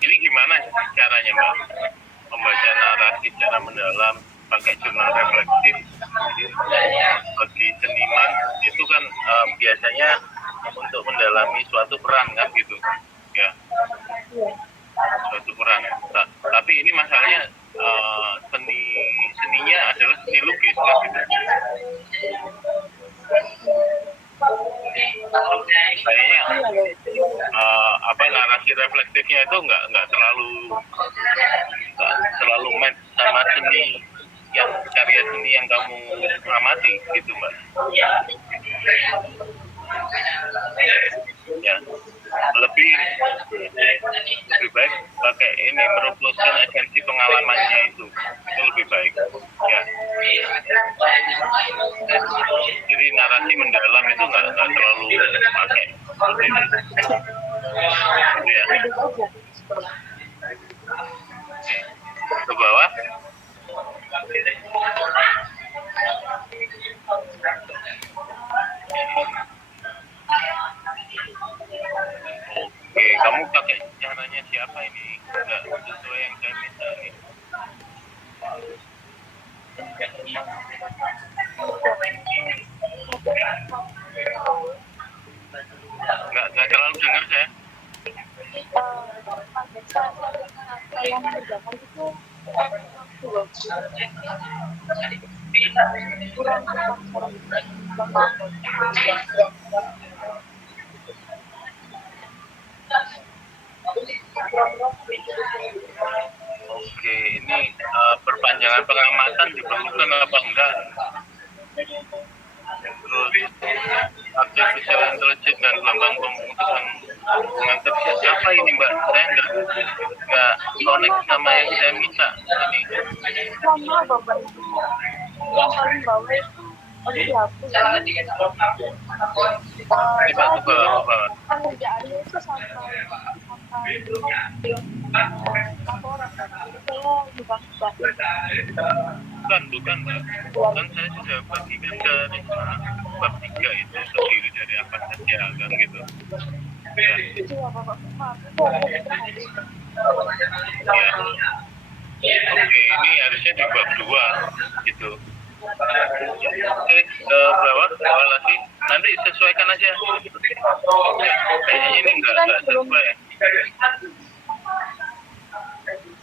Ini gimana caranya Mbak? Membaca narasi secara mendalam pakai jurnal reflektif bagi seniman itu kan biasanya untuk mendalami suatu peran kan gitu ya, suatu peran. Tapi ini masalahnya seninya adalah seni lukis kan gitu. Kayaknya narasi reflektifnya itu nggak terlalu match sama seni karya seni yang kamu amati gitu Mbak. Ya, lebih baik pakai ini merumuskan esensi pengalamannya itu lebih baik ya. Jadi narasi mendalam itu nggak terlalu pakai ya. Ke bawah. Oke, kamu pakai caranya siapa ini? Enggak sesuai yang saya minta nih. Enggak terlalu dengar saya. Yang mengerjakan itu kurang Oke, ini perpanjangan pengamatan diperlukan apa enggak? Terus artificial intelligence dan gelombang pemutusan mengantar siapa ini Mbak? Saya nggak connect sama yang saya minta ini. sama bapak itu yang paling bawah itu dihapus. Coba Pengerjaannya itu sampai laporan. Saya bukan bukan Mbak. Kan saya sudah bagikan ke bab 3 itu terdiri dari apa saja kan gitu. Ya. Oke, ini harusnya di bab 2 gitu. Oke, ke bawah lagi. Nanti sesuaikan aja. Kayaknya ini enggak sesuai.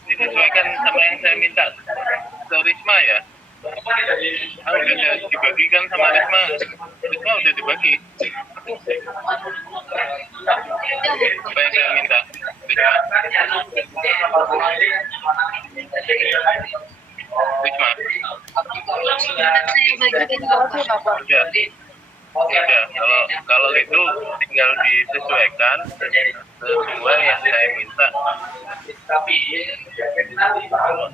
Disesuaikan sama yang saya minta ke Risma ya. Udah dibagikan sama Risma. Risma udah dibagi. Apa yang saya minta? Risma. Ya, kalau itu tinggal disesuaikan sesuai yang saya minta.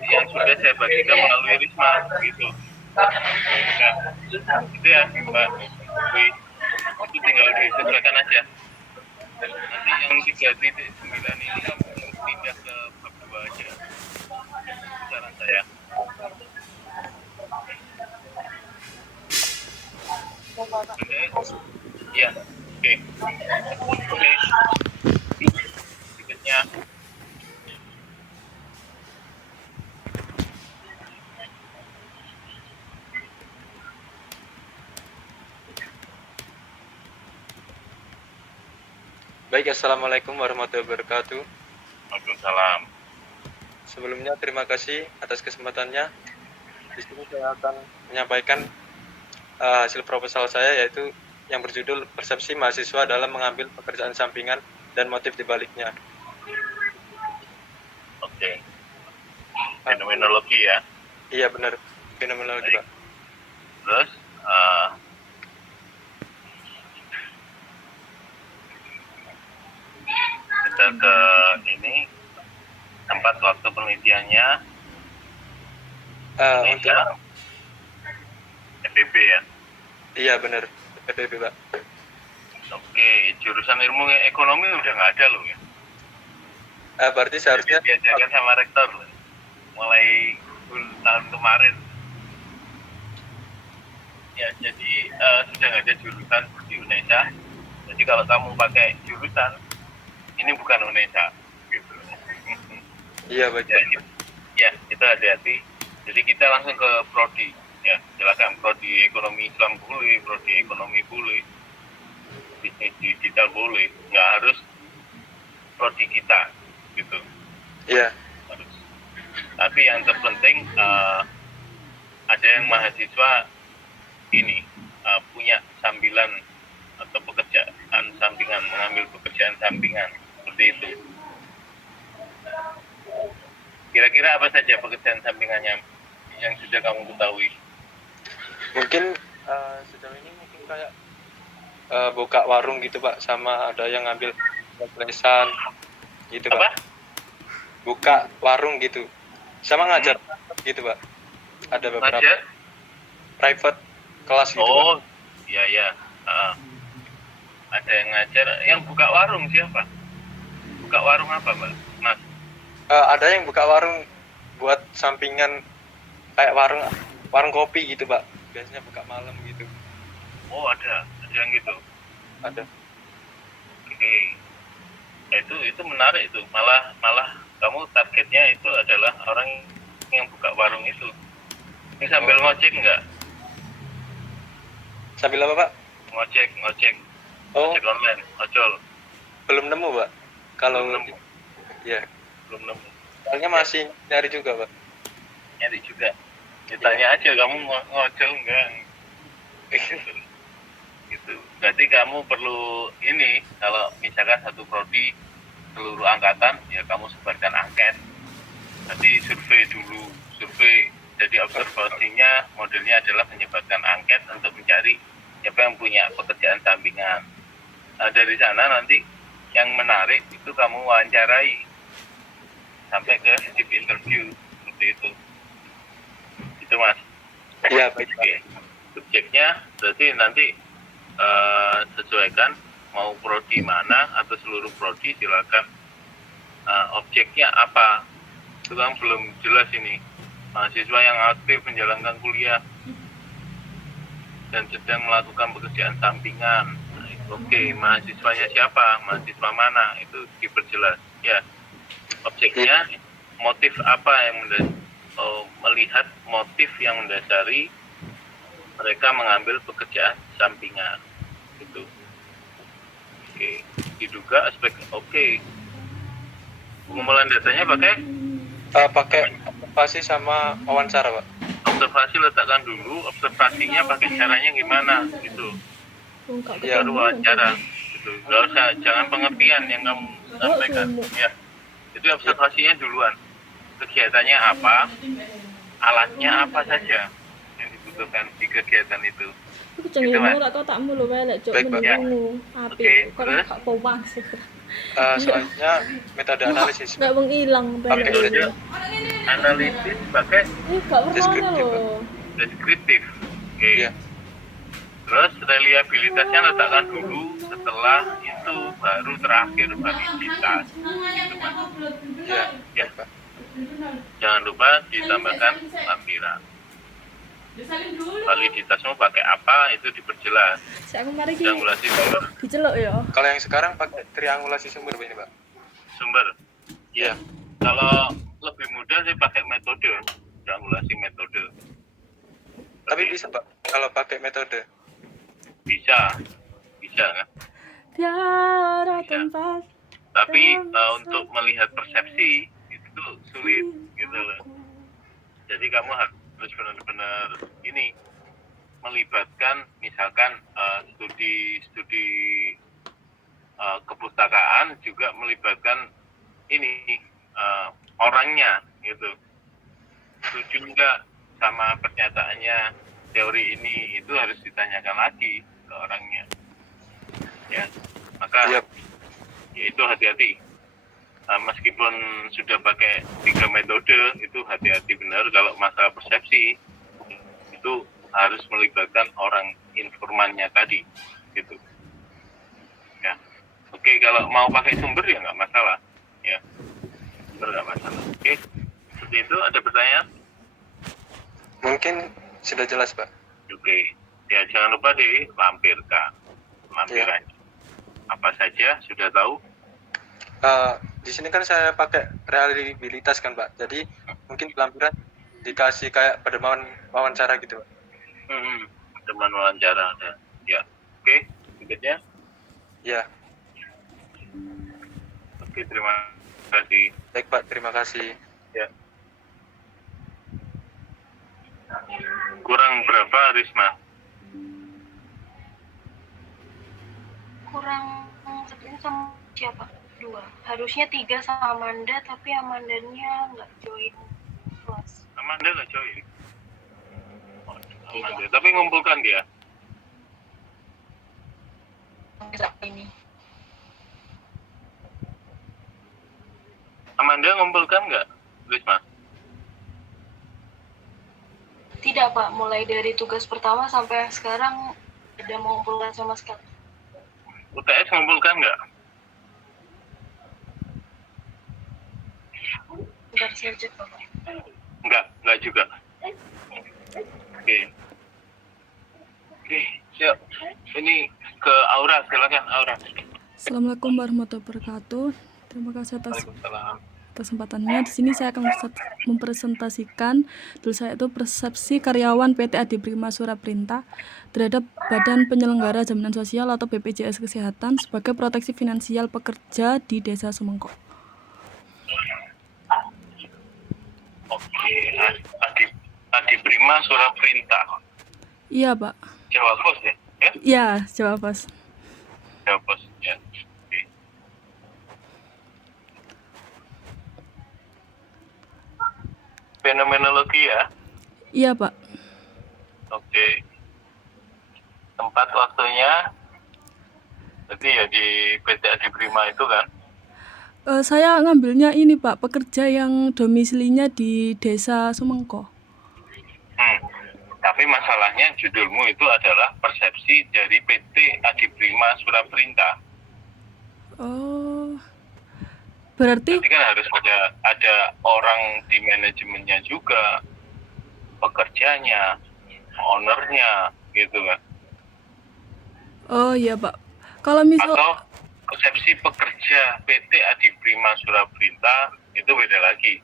Yang sudah saya bagikan melalui Risma gitu. Ya, itu ya Mbak. Itu tinggal disesuaikan aja. Nanti yang 3.9 ini kamu pindah ke bab 2 aja. Saran saya. Ya, oke. Berikutnya. Baik, Assalamualaikum warahmatullahi wabarakatuh. Waalaikumsalam. Sebelumnya terima kasih atas kesempatannya. Di sini saya akan menyampaikan hasil proposal saya, yaitu yang berjudul persepsi mahasiswa dalam mengambil pekerjaan sampingan dan motif dibaliknya. Oke. Fenomenologi ya. Iya benar, fenomenologi Pak. Terus kita ke ini tempat waktu penelitiannya. Untuk FEB ya. Iya benar, FEB Pak. Oke, jurusan ilmu ekonomi udah nggak ada loh ya. Berarti seharusnya diajarkan sama rektor loh, mulai tahun kemarin. Ya, jadi sudah nggak ada jurusan di UNESA. Jadi kalau kamu pakai jurusan, ini bukan UNESA, gitu. Iya Pak. Ya, kita hati-hati. Jadi kita langsung ke prodi. Ya, silakan prodi ekonomi Islam boleh, prodi ekonomi boleh, bisnis digital boleh, nggak harus prodi kita, gitu. Iya. Harus. Tapi yang terpenting ada yang mahasiswa ini punya sambilan atau pekerjaan sampingan, mengambil pekerjaan sampingan seperti itu. Kira-kira apa saja pekerjaan sampingannya yang sudah kamu ketahui? Mungkin sejauh ini mungkin kayak buka warung gitu Pak, sama ada yang ngambil lesan gitu Pak. Apa? Buka warung gitu, sama ngajar gitu Pak. Ada beberapa Ngajar? private kelas gitu Pak. Oh, iya ya. Ada yang ngajar, yang buka warung siapa? Buka warung apa, Mbak? Mas? Ada yang buka warung buat sampingan kayak warung kopi gitu Pak. Biasanya buka malam gitu. Oh, ada yang gitu. Ada. Oke. Itu menarik itu. Malah kamu targetnya itu adalah orang yang buka warung itu. Ini sambil ngojek nggak? Sambil apa Pak? Ngojek. Oh, Ngojek online, ojol. belum nemu Pak. Kalau Belum nemu. ya, Belum nemu. soalnya masih nyari juga Pak. Nyari juga. Ditanya aja kamu ngojol nggak? Gitu. Berarti kamu perlu ini, kalau misalkan satu prodi seluruh angkatan, ya kamu sebarkan angket. Nanti survei. Jadi observasinya modelnya adalah menyebarkan angket untuk mencari siapa yang punya pekerjaan sampingan. Nah, dari sana nanti yang menarik itu kamu wawancarai sampai ke deep interview seperti itu. Itu Mas. Iya, baik Pak. Oke. Subjeknya berarti nanti sesuaikan mau prodi mana atau seluruh prodi, silakan. Objeknya apa itu kan belum jelas ini. Mahasiswa yang aktif menjalankan kuliah dan sedang melakukan pekerjaan sampingan. Oke, mahasiswanya siapa, mahasiswa mana, itu diperjelas ya. Objeknya motif apa yang melihat motif yang mendasari mereka mengambil pekerjaan sampingan itu. Oke, diduga aspek pengumpulan datanya Pakai observasi sama wawancara Pak. observasi, letakkan dulu observasinya pakai caranya gimana gitu, Iya. baru wawancara gitu. Gak usah, jangan pengertian yang kamu sampaikan ya. Itu observasinya duluan, kegiatannya apa, alatnya apa saja yang dibutuhkan di kegiatan itu. Aku jangan mau tak takmu lho wae lek cok Baik, Pak. menunggu Oke, api kok terus? gak powang sih. Selanjutnya metode analisis. Gak menghilang Pakai balik. Metode analisis pakai Gak pernah Deskriptif, loh. deskriptif. Oke. Iya. Terus reliabilitasnya letakkan dulu, setelah itu baru terakhir validitas. Gitu, Mas. Iya. Ya. Pak. Jangan lupa ditambahkan lampiran. Validitasmu pakai apa itu diperjelas. Si aku mari ki Triangulasi sumber. diceluk ya. Kalau yang sekarang pakai triangulasi sumber ini Pak. Sumber. Iya. Kalau lebih mudah sih pakai metode, triangulasi metode. Tapi bisa Pak kalau pakai metode. Bisa kan? Tiada tempat. Tapi untuk melihat persepsi itu sulit gitu loh. Jadi kamu harus benar-benar ini melibatkan misalkan studi kepustakaan, juga melibatkan ini orangnya gitu. Setuju nggak sama pernyataannya teori ini, itu harus ditanyakan lagi ke orangnya ya. Maka Iya. ya itu hati-hati. Meskipun sudah pakai 3 metode, itu hati-hati benar kalau masalah persepsi itu harus melibatkan orang informannya tadi gitu ya. Oke, kalau mau pakai sumber ya nggak masalah ya, sumber nggak masalah. Oke, seperti itu. Ada pertanyaan? Mungkin sudah jelas Pak. Oke, ya jangan lupa dilampirkan lampirannya. Apa saja sudah tahu? Di sini kan saya pakai reliabilitas kan Pak. Jadi mungkin lampiran dikasih kayak pedoman wawancara gitu Pak. Teman wawancara ya. Oke, berikutnya. Iya. Oke, terima kasih Baik Pak, terima kasih. ya. Kurang berapa, Risma? Kurang sebenarnya sama siapa? 2. Harusnya 3 sama Amanda, tapi Amandanya nggak join kelas. Amanda nggak join? Amanda, tapi ngumpulkan dia. saat ini. Amanda ngumpulkan nggak, Risma? Tidak Pak, mulai dari tugas pertama sampai sekarang tidak mengumpulkan sama sekali. UTS ngumpulkan nggak? Bentar saya cek Pak. Nggak juga. Oke. Oke, siap. Ini ke Aura, silakan Aura. Assalamualaikum warahmatullahi wabarakatuh. Terima kasih atas Waalaikumsalam. kesempatannya. Di sini saya akan mempresentasikan dulu saya itu persepsi karyawan PT Adi Prima Suraprintah terhadap Badan Penyelenggara Jaminan Sosial atau BPJS Kesehatan sebagai proteksi finansial pekerja di Desa Sumengko. Oke, Adi Prima Suraprintah. Iya, Pak. Jawa Pos ya? Ya? Ya, Jawa Pos. Jawa Pos ya. Oke. Fenomenologi ya. Iya, Pak. Oke. Tempat waktunya berarti ya di PT Adi Prima itu kan? Saya ngambilnya ini, Pak, pekerja yang domisilinya di Desa Sumengko. Tapi masalahnya judulmu itu adalah persepsi dari PT Adi Prima Suraprintah. Oh. Berarti Jadi kan harus ada orang di manajemennya juga, pekerjanya, ownernya, gitu kan. oh iya, Pak. Kalau misal Atau persepsi pekerja PT Adi Prima Suraprintah itu beda lagi.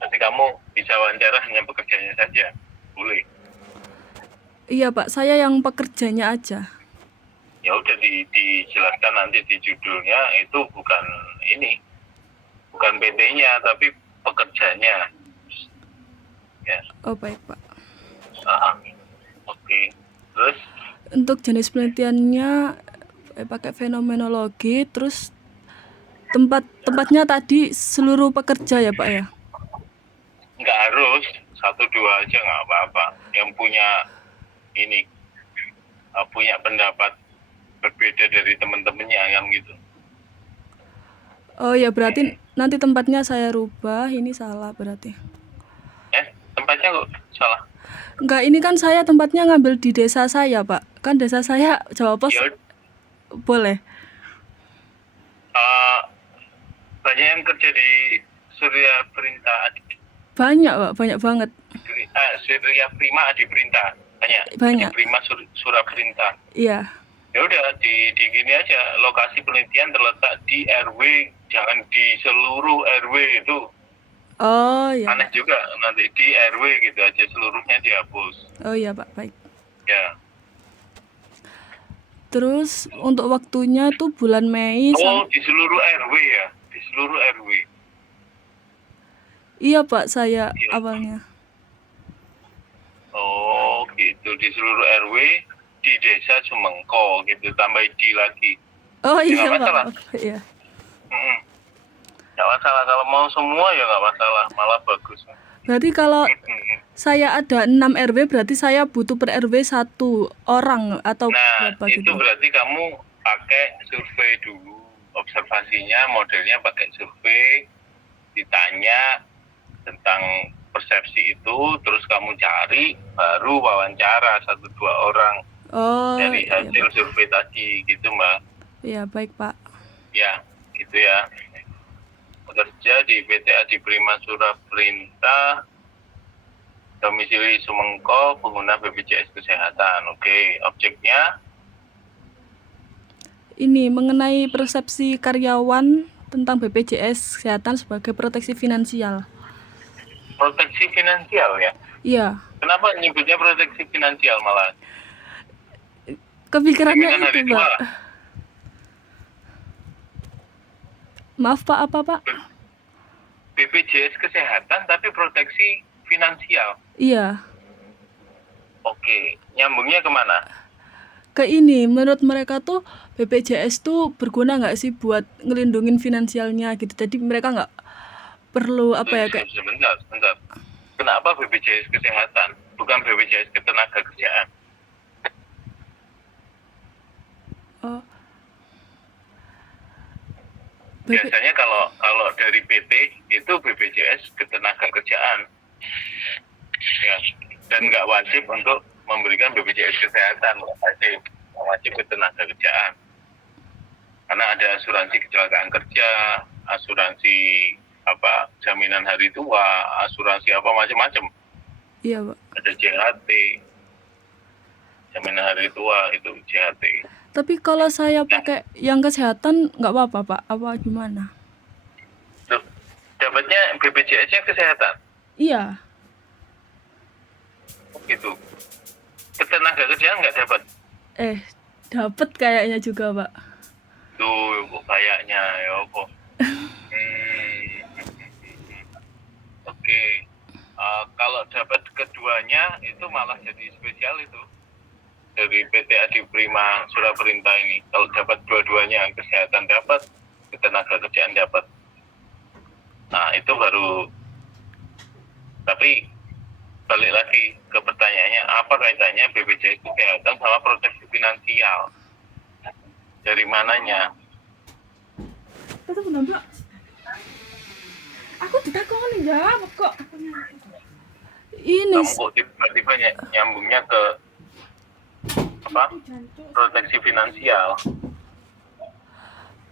Nanti kamu bisa wawancara hanya pekerjanya saja, boleh. iya, Pak, saya yang pekerjanya aja. Ya udah dijelaskan nanti di judulnya itu bukan PT-nya tapi pekerjanya. Ya. Oh, baik, Pak. Oke. Terus Untuk jenis penelitiannya pakai fenomenologi, terus tempatnya tadi seluruh pekerja ya, Pak ya? nggak harus 1-2 aja nggak apa-apa. Yang punya pendapat berbeda dari teman-temannya kan gitu. Oh ya, berarti nanti tempatnya saya rubah, ini salah berarti. Tempatnya kok salah? Enggak, ini kan saya tempatnya ngambil di desa saya, Pak. Kan desa saya Jawa Pos. Ya, Boleh. banyak yang kerja di Surya Perintah Banyak, Pak, banyak banget. Surya Prima Adi Perintah. Banyak. Adi Prima Suraprintah. Iya. Ya udah di gini aja, lokasi penelitian terletak di RW, jangan di seluruh RW itu. Oh iya. Aneh juga nanti di RW gitu aja, seluruhnya dihapus. Oh iya, Pak, baik. Ya. Terus untuk waktunya tuh bulan Mei Di seluruh RW ya, di seluruh RW. Iya, Pak, saya Iya. awalnya. Oh gitu, di seluruh RW di Desa Sumengko gitu, tambah di lagi. Oh Ya, iya, nggak masalah. Pak. Iya. Nggak masalah, kalau mau semua ya nggak masalah, malah bagus. Berarti kalau saya ada 6 RW, berarti saya butuh per RW 1 orang atau Nah, berapa itu gitu? berarti kamu pakai survei dulu. Observasinya modelnya pakai survei, ditanya tentang persepsi itu, terus kamu cari, baru wawancara 1-2 orang Oh dari iya, hasil Pak. survei tadi, gitu Mbak. Iya, baik, Pak. Ya, gitu ya. Bekerja di PT Adi Prima Suraprintah, domisili Sumengko, pengguna BPJS Kesehatan. Oke, objeknya Ini mengenai persepsi karyawan tentang BPJS Kesehatan sebagai proteksi finansial. proteksi finansial ya. Iya, Kenapa nyebutnya proteksi finansial malah? kepikirannya Pimpinan hari itu, tua. Pak. Maaf, Pak, apa, Pak? BPJS Kesehatan tapi proteksi finansial. Iya, Oke, nyambungnya kemana? ke ini, menurut mereka tuh BPJS tuh berguna nggak sih buat ngelindungin finansialnya gitu. Jadi mereka nggak perlu apa ya kayak Sebentar. Kenapa BPJS Kesehatan, bukan BPJS Ketenagakerjaan? Biasanya kalau dari PT itu BPJS Ketenagakerjaan, ya, dan nggak wajib untuk memberikan BPJS Kesehatan, nggak wajib Ketenagakerjaan, karena ada asuransi kecelakaan kerja, asuransi jaminan hari tua, asuransi apa macam-macam, Iya, Pak. ada JHT, jaminan hari tua itu JHT. Tapi kalau saya pakai yang kesehatan nggak apa-apa, Pak? Apa gimana? Tuh, dapatnya BPJS-nya kesehatan, Iya. gitu. Ketenagakerjaan nggak dapat. Dapat kayaknya juga, Pak. Tuh, kok kayaknya ya kok. Oke. Kalau dapat keduanya itu malah jadi spesial itu. Dari PT Adi Prima Suraperintah ini. Kalau dapat dua-duanya, kesehatan dapat, ketenagakerjaan dapat. Nah, itu baru. Tapi balik lagi ke pertanyaannya, apa kaitannya BPJS Kesehatan sama proteksi finansial? Dari mananya? Itu benar, Pak. Aku ditakoni jawab kok. Ini Kamu kok tiba-tiba nyambungnya ke proteksi finansial?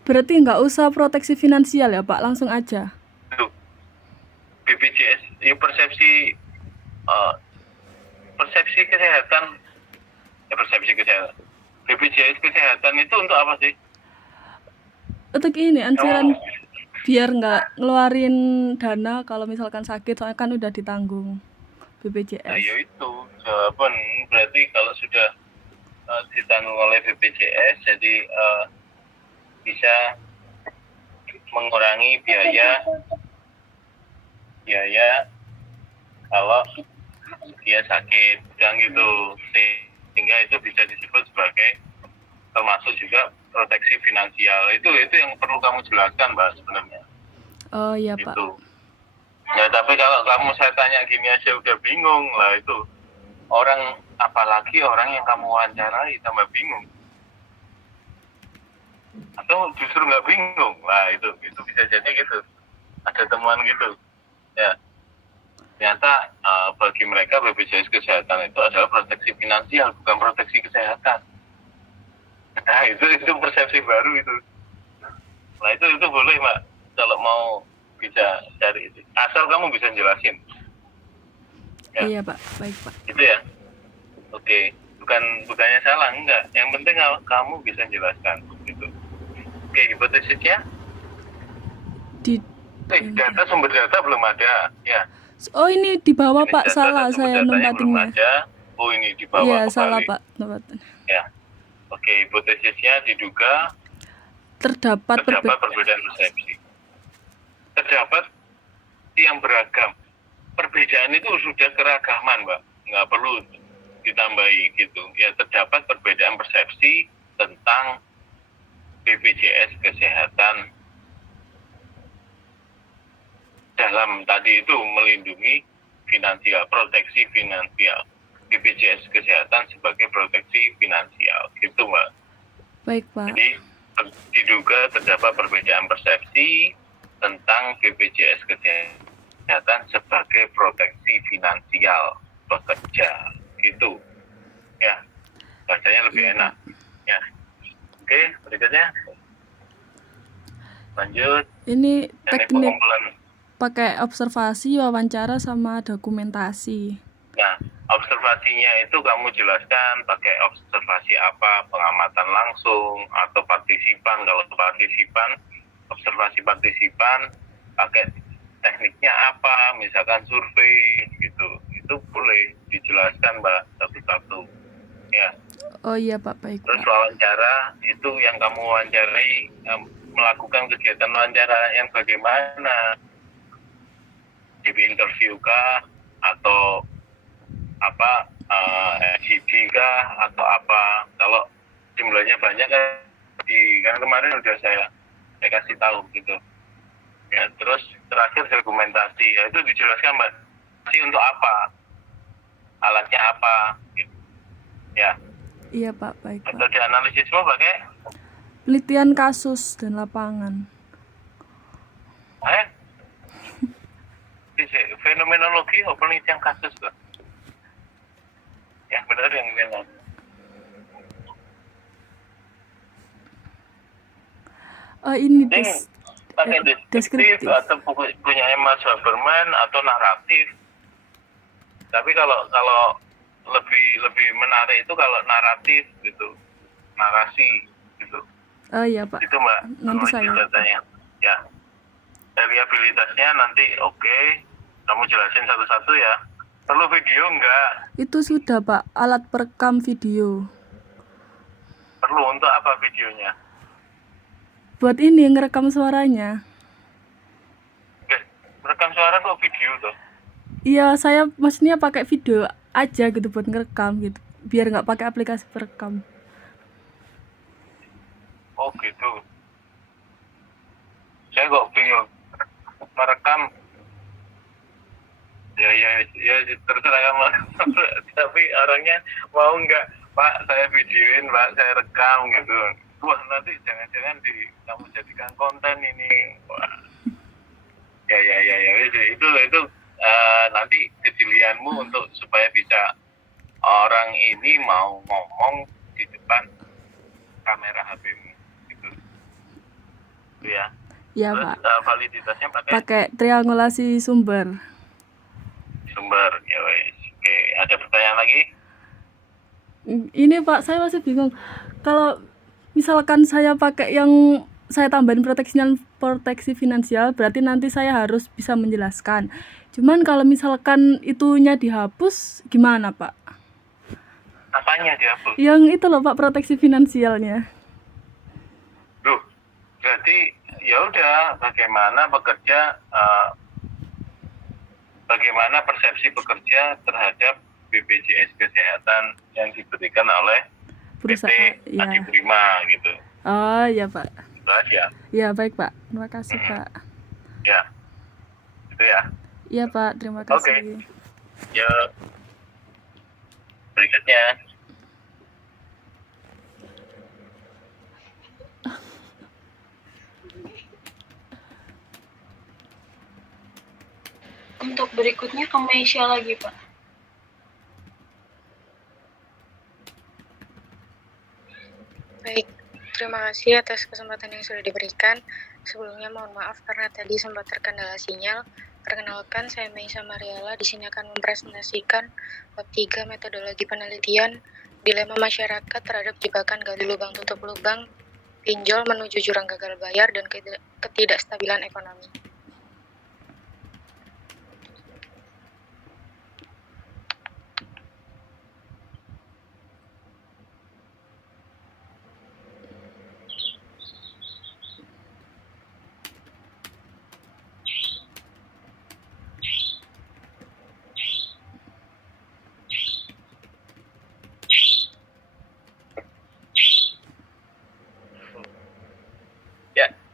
berarti nggak usah proteksi finansial ya, Pak? Langsung aja. Tuh, BPJS, ya persepsi kesehatan, persepsi kesehatan. BPJS Kesehatan itu untuk apa sih? Untuk ini anjuran biar nggak ngeluarin dana kalau misalkan sakit, soalnya kan udah ditanggung BPJS. Nah, ya itu jawaban. Berarti kalau sudah ditanggung oleh BPJS, jadi bisa mengurangi biaya kalau dia sakit, yang gitu. Sehingga itu bisa disebut sebagai termasuk juga proteksi finansial. Itu yang perlu kamu jelaskan, Mbak, sebenarnya. Oh iya, Pak. Itu. Ya, tapi kalau kamu saya tanya gini aja udah bingung lah, itu orang, apalagi orang yang kamu wawancarai tambah bingung. Atau justru nggak bingung lah, itu bisa jadi gitu. Ada temuan gitu. Ya. Ternyata bagi mereka BPJS Kesehatan itu adalah proteksi finansial, bukan proteksi kesehatan. Nah, itu persepsi baru itu. Nah, itu boleh, Mbak, kalau mau bisa cari itu. Asal kamu bisa jelasin. Ya. Iya, Pak. Baik, Pak. Gitu ya. Oke, bukannya salah, enggak. Yang penting kamu bisa jelaskan gitu. Oke, hipotesisnya? Data sumber data belum ada, ya. Oh, ini di bawah, Ini Pak. data Salah dan sumber saya datanya belum nempatinnya. ada. Oh, ini di bawah Iya, kembali. salah, Pak. Nempatin. Ya. Oke, hipotesisnya diduga Terdapat perbedaan persepsi. Terdapat yang beragam. Perbedaan itu sudah keragaman, Mbak. Nggak perlu ditambahi gitu. Ya, terdapat perbedaan persepsi tentang BPJS Kesehatan dalam tadi itu melindungi finansial, proteksi finansial. BPJS Kesehatan sebagai proteksi finansial, gitu, Mbak. baik, Pak. Jadi diduga terdapat perbedaan persepsi tentang BPJS Kesehatan sebagai proteksi finansial pekerja, gitu. Ya, bahasanya lebih enak. Ya, oke, berikutnya. Lanjut. Ini Ini teknik pengumpulan. pakai observasi, wawancara, sama dokumentasi. Nah, observasinya itu kamu jelaskan pakai observasi apa, pengamatan langsung atau partisipan. Kalau partisipan, observasi partisipan pakai tekniknya apa, misalkan survei gitu. Itu boleh dijelaskan, Mbak, satu-satu. Ya. Oh iya, Pak. Baik, Terus Pak. wawancara itu yang kamu wawancarai, melakukan kegiatan wawancara yang bagaimana? Di interview kah atau apa, GD kah atau apa? Kalau jumlahnya banyak kan kemarin udah saya kasih tahu gitu. Ya, terus terakhir dokumentasi, ya itu dijelaskan, Mbak. Untuk apa? Alatnya apa? Gitu. Ya. Iya, Pak. Baik, Pak. Metode analisisme pakai Penelitian kasus dan lapangan. Eh, fenomenologi atau penelitian kasus kok? Yang benar yang benar. Ini Ini pakai deskriptif deskriptif. atau punya Mas Haberman atau naratif. Tapi kalau lebih menarik itu kalau naratif gitu, narasi gitu. Oh iya Pak, Itu Mbak. nanti saya. Datanya. Ya. Variabilitasnya nanti oke. Kamu jelasin satu-satu ya. Perlu video enggak? Itu sudah Pak, alat perekam video. Perlu untuk apa videonya? Buat ini ngerekam suaranya. Guys, merekam suara kok video tuh? Iya, saya maksudnya pakai video aja gitu buat ngerekam gitu. Biar nggak pakai aplikasi perekam. Oh gitu. Saya kok bingung. Merekam. Ya, terserah kamu. Tapi orangnya mau nggak, Pak, saya videoin, Pak, saya rekam gitu. Wah, nanti jangan-jangan kamu jadikan konten ini. Wah. Ya. Itu nanti kejelianmu untuk supaya bisa orang ini mau ngomong di depan kamera HP-mu gitu. Itu ya. Iya Terus Pak, validitasnya pakai triangulasi sumber. ya wes. Oke, ada pertanyaan lagi? Ini Pak, saya masih bingung. Kalau misalkan saya pakai yang saya tambahin proteksi finansial, berarti nanti saya harus bisa menjelaskan. Cuman kalau misalkan itunya dihapus, gimana Pak? Apanya dihapus? Yang itu loh Pak, proteksi finansialnya. Duh, berarti ya udah bagaimana persepsi pekerja terhadap BPJS Kesehatan yang diberikan oleh Perusahaan, PT ya. Adi Prima gitu. Oh iya Pak. Itu aja. Ya baik Pak, terima kasih Pak. Ya, itu ya. Iya Pak, terima kasih. Oke. Ya, berikutnya. Untuk berikutnya ke Meisha lagi, Pak. Baik, terima kasih atas kesempatan yang sudah diberikan. Sebelumnya mohon maaf karena tadi sempat terkendala sinyal. Perkenalkan, saya Meisha Mariela. Di sini akan mempresentasikan bab 3 metodologi penelitian dilema masyarakat terhadap jebakan gali lubang tutup lubang, pinjol menuju jurang gagal bayar, dan ketidakstabilan ekonomi.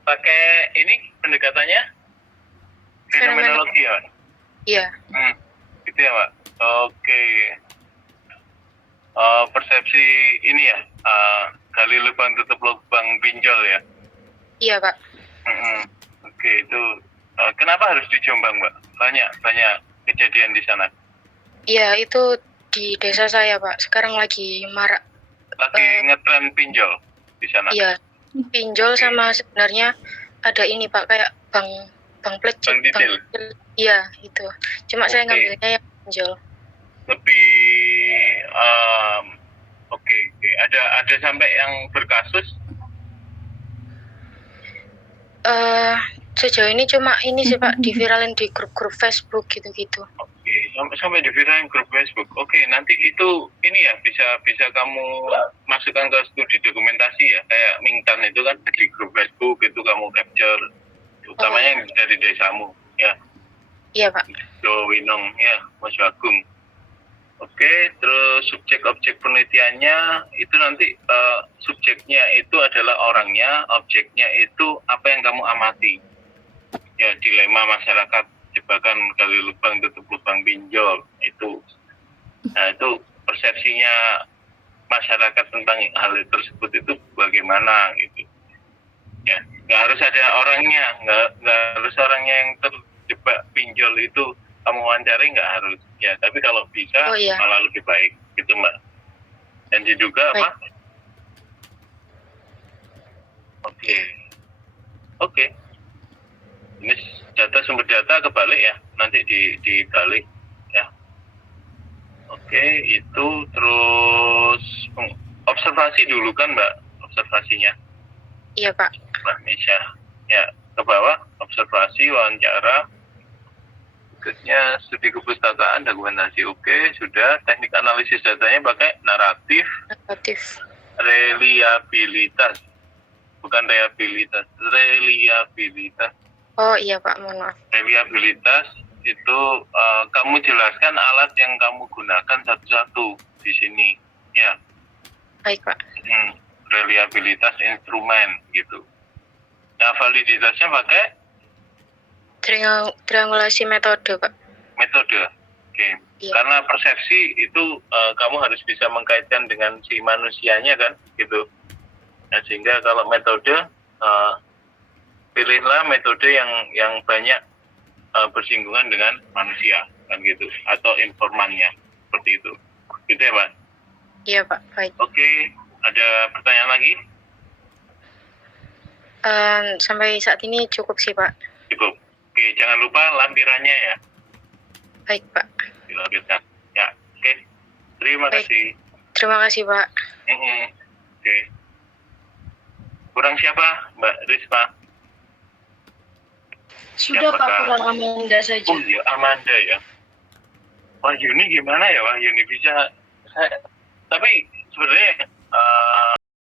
Pakai ini pendekatannya fenomenologi ya? Iya, Gitu ya Pak. Oke. Persepsi ini ya, gali lubang tutup lubang pinjol ya? iya Pak. Oke, itu kenapa harus di Jombang Mbak? Banyak kejadian di sana. Iya, itu di desa saya Pak. Sekarang lagi marak. Lagi ngetren pinjol di sana. Iya, pinjol sama sebenarnya ada ini Pak, kayak bank pledge. Bank detail. Iya, itu. Cuma saya ngambilnya yang pinjol. Lebih oke. Ada sampai yang berkasus. Sejauh ini cuma ini sih Pak, diviralin di grup-grup Facebook gitu-gitu. Oke, sampai di grup Facebook. Oke, nanti itu ini ya bisa kamu masukkan ke studi dokumentasi ya, kayak Mingtan itu kan di grup Facebook itu kamu capture, utamanya yang dari desamu ya. Iya Pak. Do Winong ya, Mas Agung. Oke, terus subjek objek penelitiannya itu nanti subjeknya itu adalah orangnya, objeknya itu apa yang kamu amati. Ya, dilema masyarakat, jebakan gali lubang tutup lubang pinjol itu. Nah, itu persepsinya masyarakat tentang hal tersebut itu bagaimana gitu. Ya, nggak harus ada orangnya, nggak harus orangnya yang terjebak pinjol itu kamu wawancari, nggak harus. Ya, tapi kalau bisa Oh, iya. malah lebih baik, gitu Mbak. Dan juga apa? Oke. Ini sumber data kebalik ya, nanti dibalik ya. Oke, itu terus observasi dulu kan Mbak, observasinya. Iya, Pak. Mbak Misha. Ya, ke bawah, observasi, wawancara, tugasnya studi kepustakaan, dokumentasi oke, sudah. Teknik analisis datanya pakai naratif, Negatif. reliabilitas, bukan reliabilitas. Oh iya, Pak. Mohon maaf. Reliabilitas itu kamu jelaskan alat yang kamu gunakan satu-satu di sini, ya. Baik, Pak. Reliabilitas instrumen gitu. Nah, validitasnya pakai Triangulasi metode, Pak. metode. Oke. Iya. Karena persepsi itu kamu harus bisa mengkaitkan dengan si manusianya kan, gitu. Nah, sehingga kalau metode pilihlah metode yang banyak bersinggungan dengan manusia kan gitu, atau informannya seperti itu. Gitu ya, Pak. Iya, Pak. Baik. Oke, ada pertanyaan lagi? Sampai saat ini cukup sih, Pak. Cukup. Oke, jangan lupa lampirannya ya. Baik, Pak. Dilampirkan. Ya, oke. Terima Baik. kasih. Terima kasih, Pak. Oke. Kurang siapa, Mbak Risma? Sudah Pak, Apakah- kurang Amanda saja. Oh ya, Amanda ya. Wahyuni gimana ya Wahyuni? Bisa, tapi sebenarnya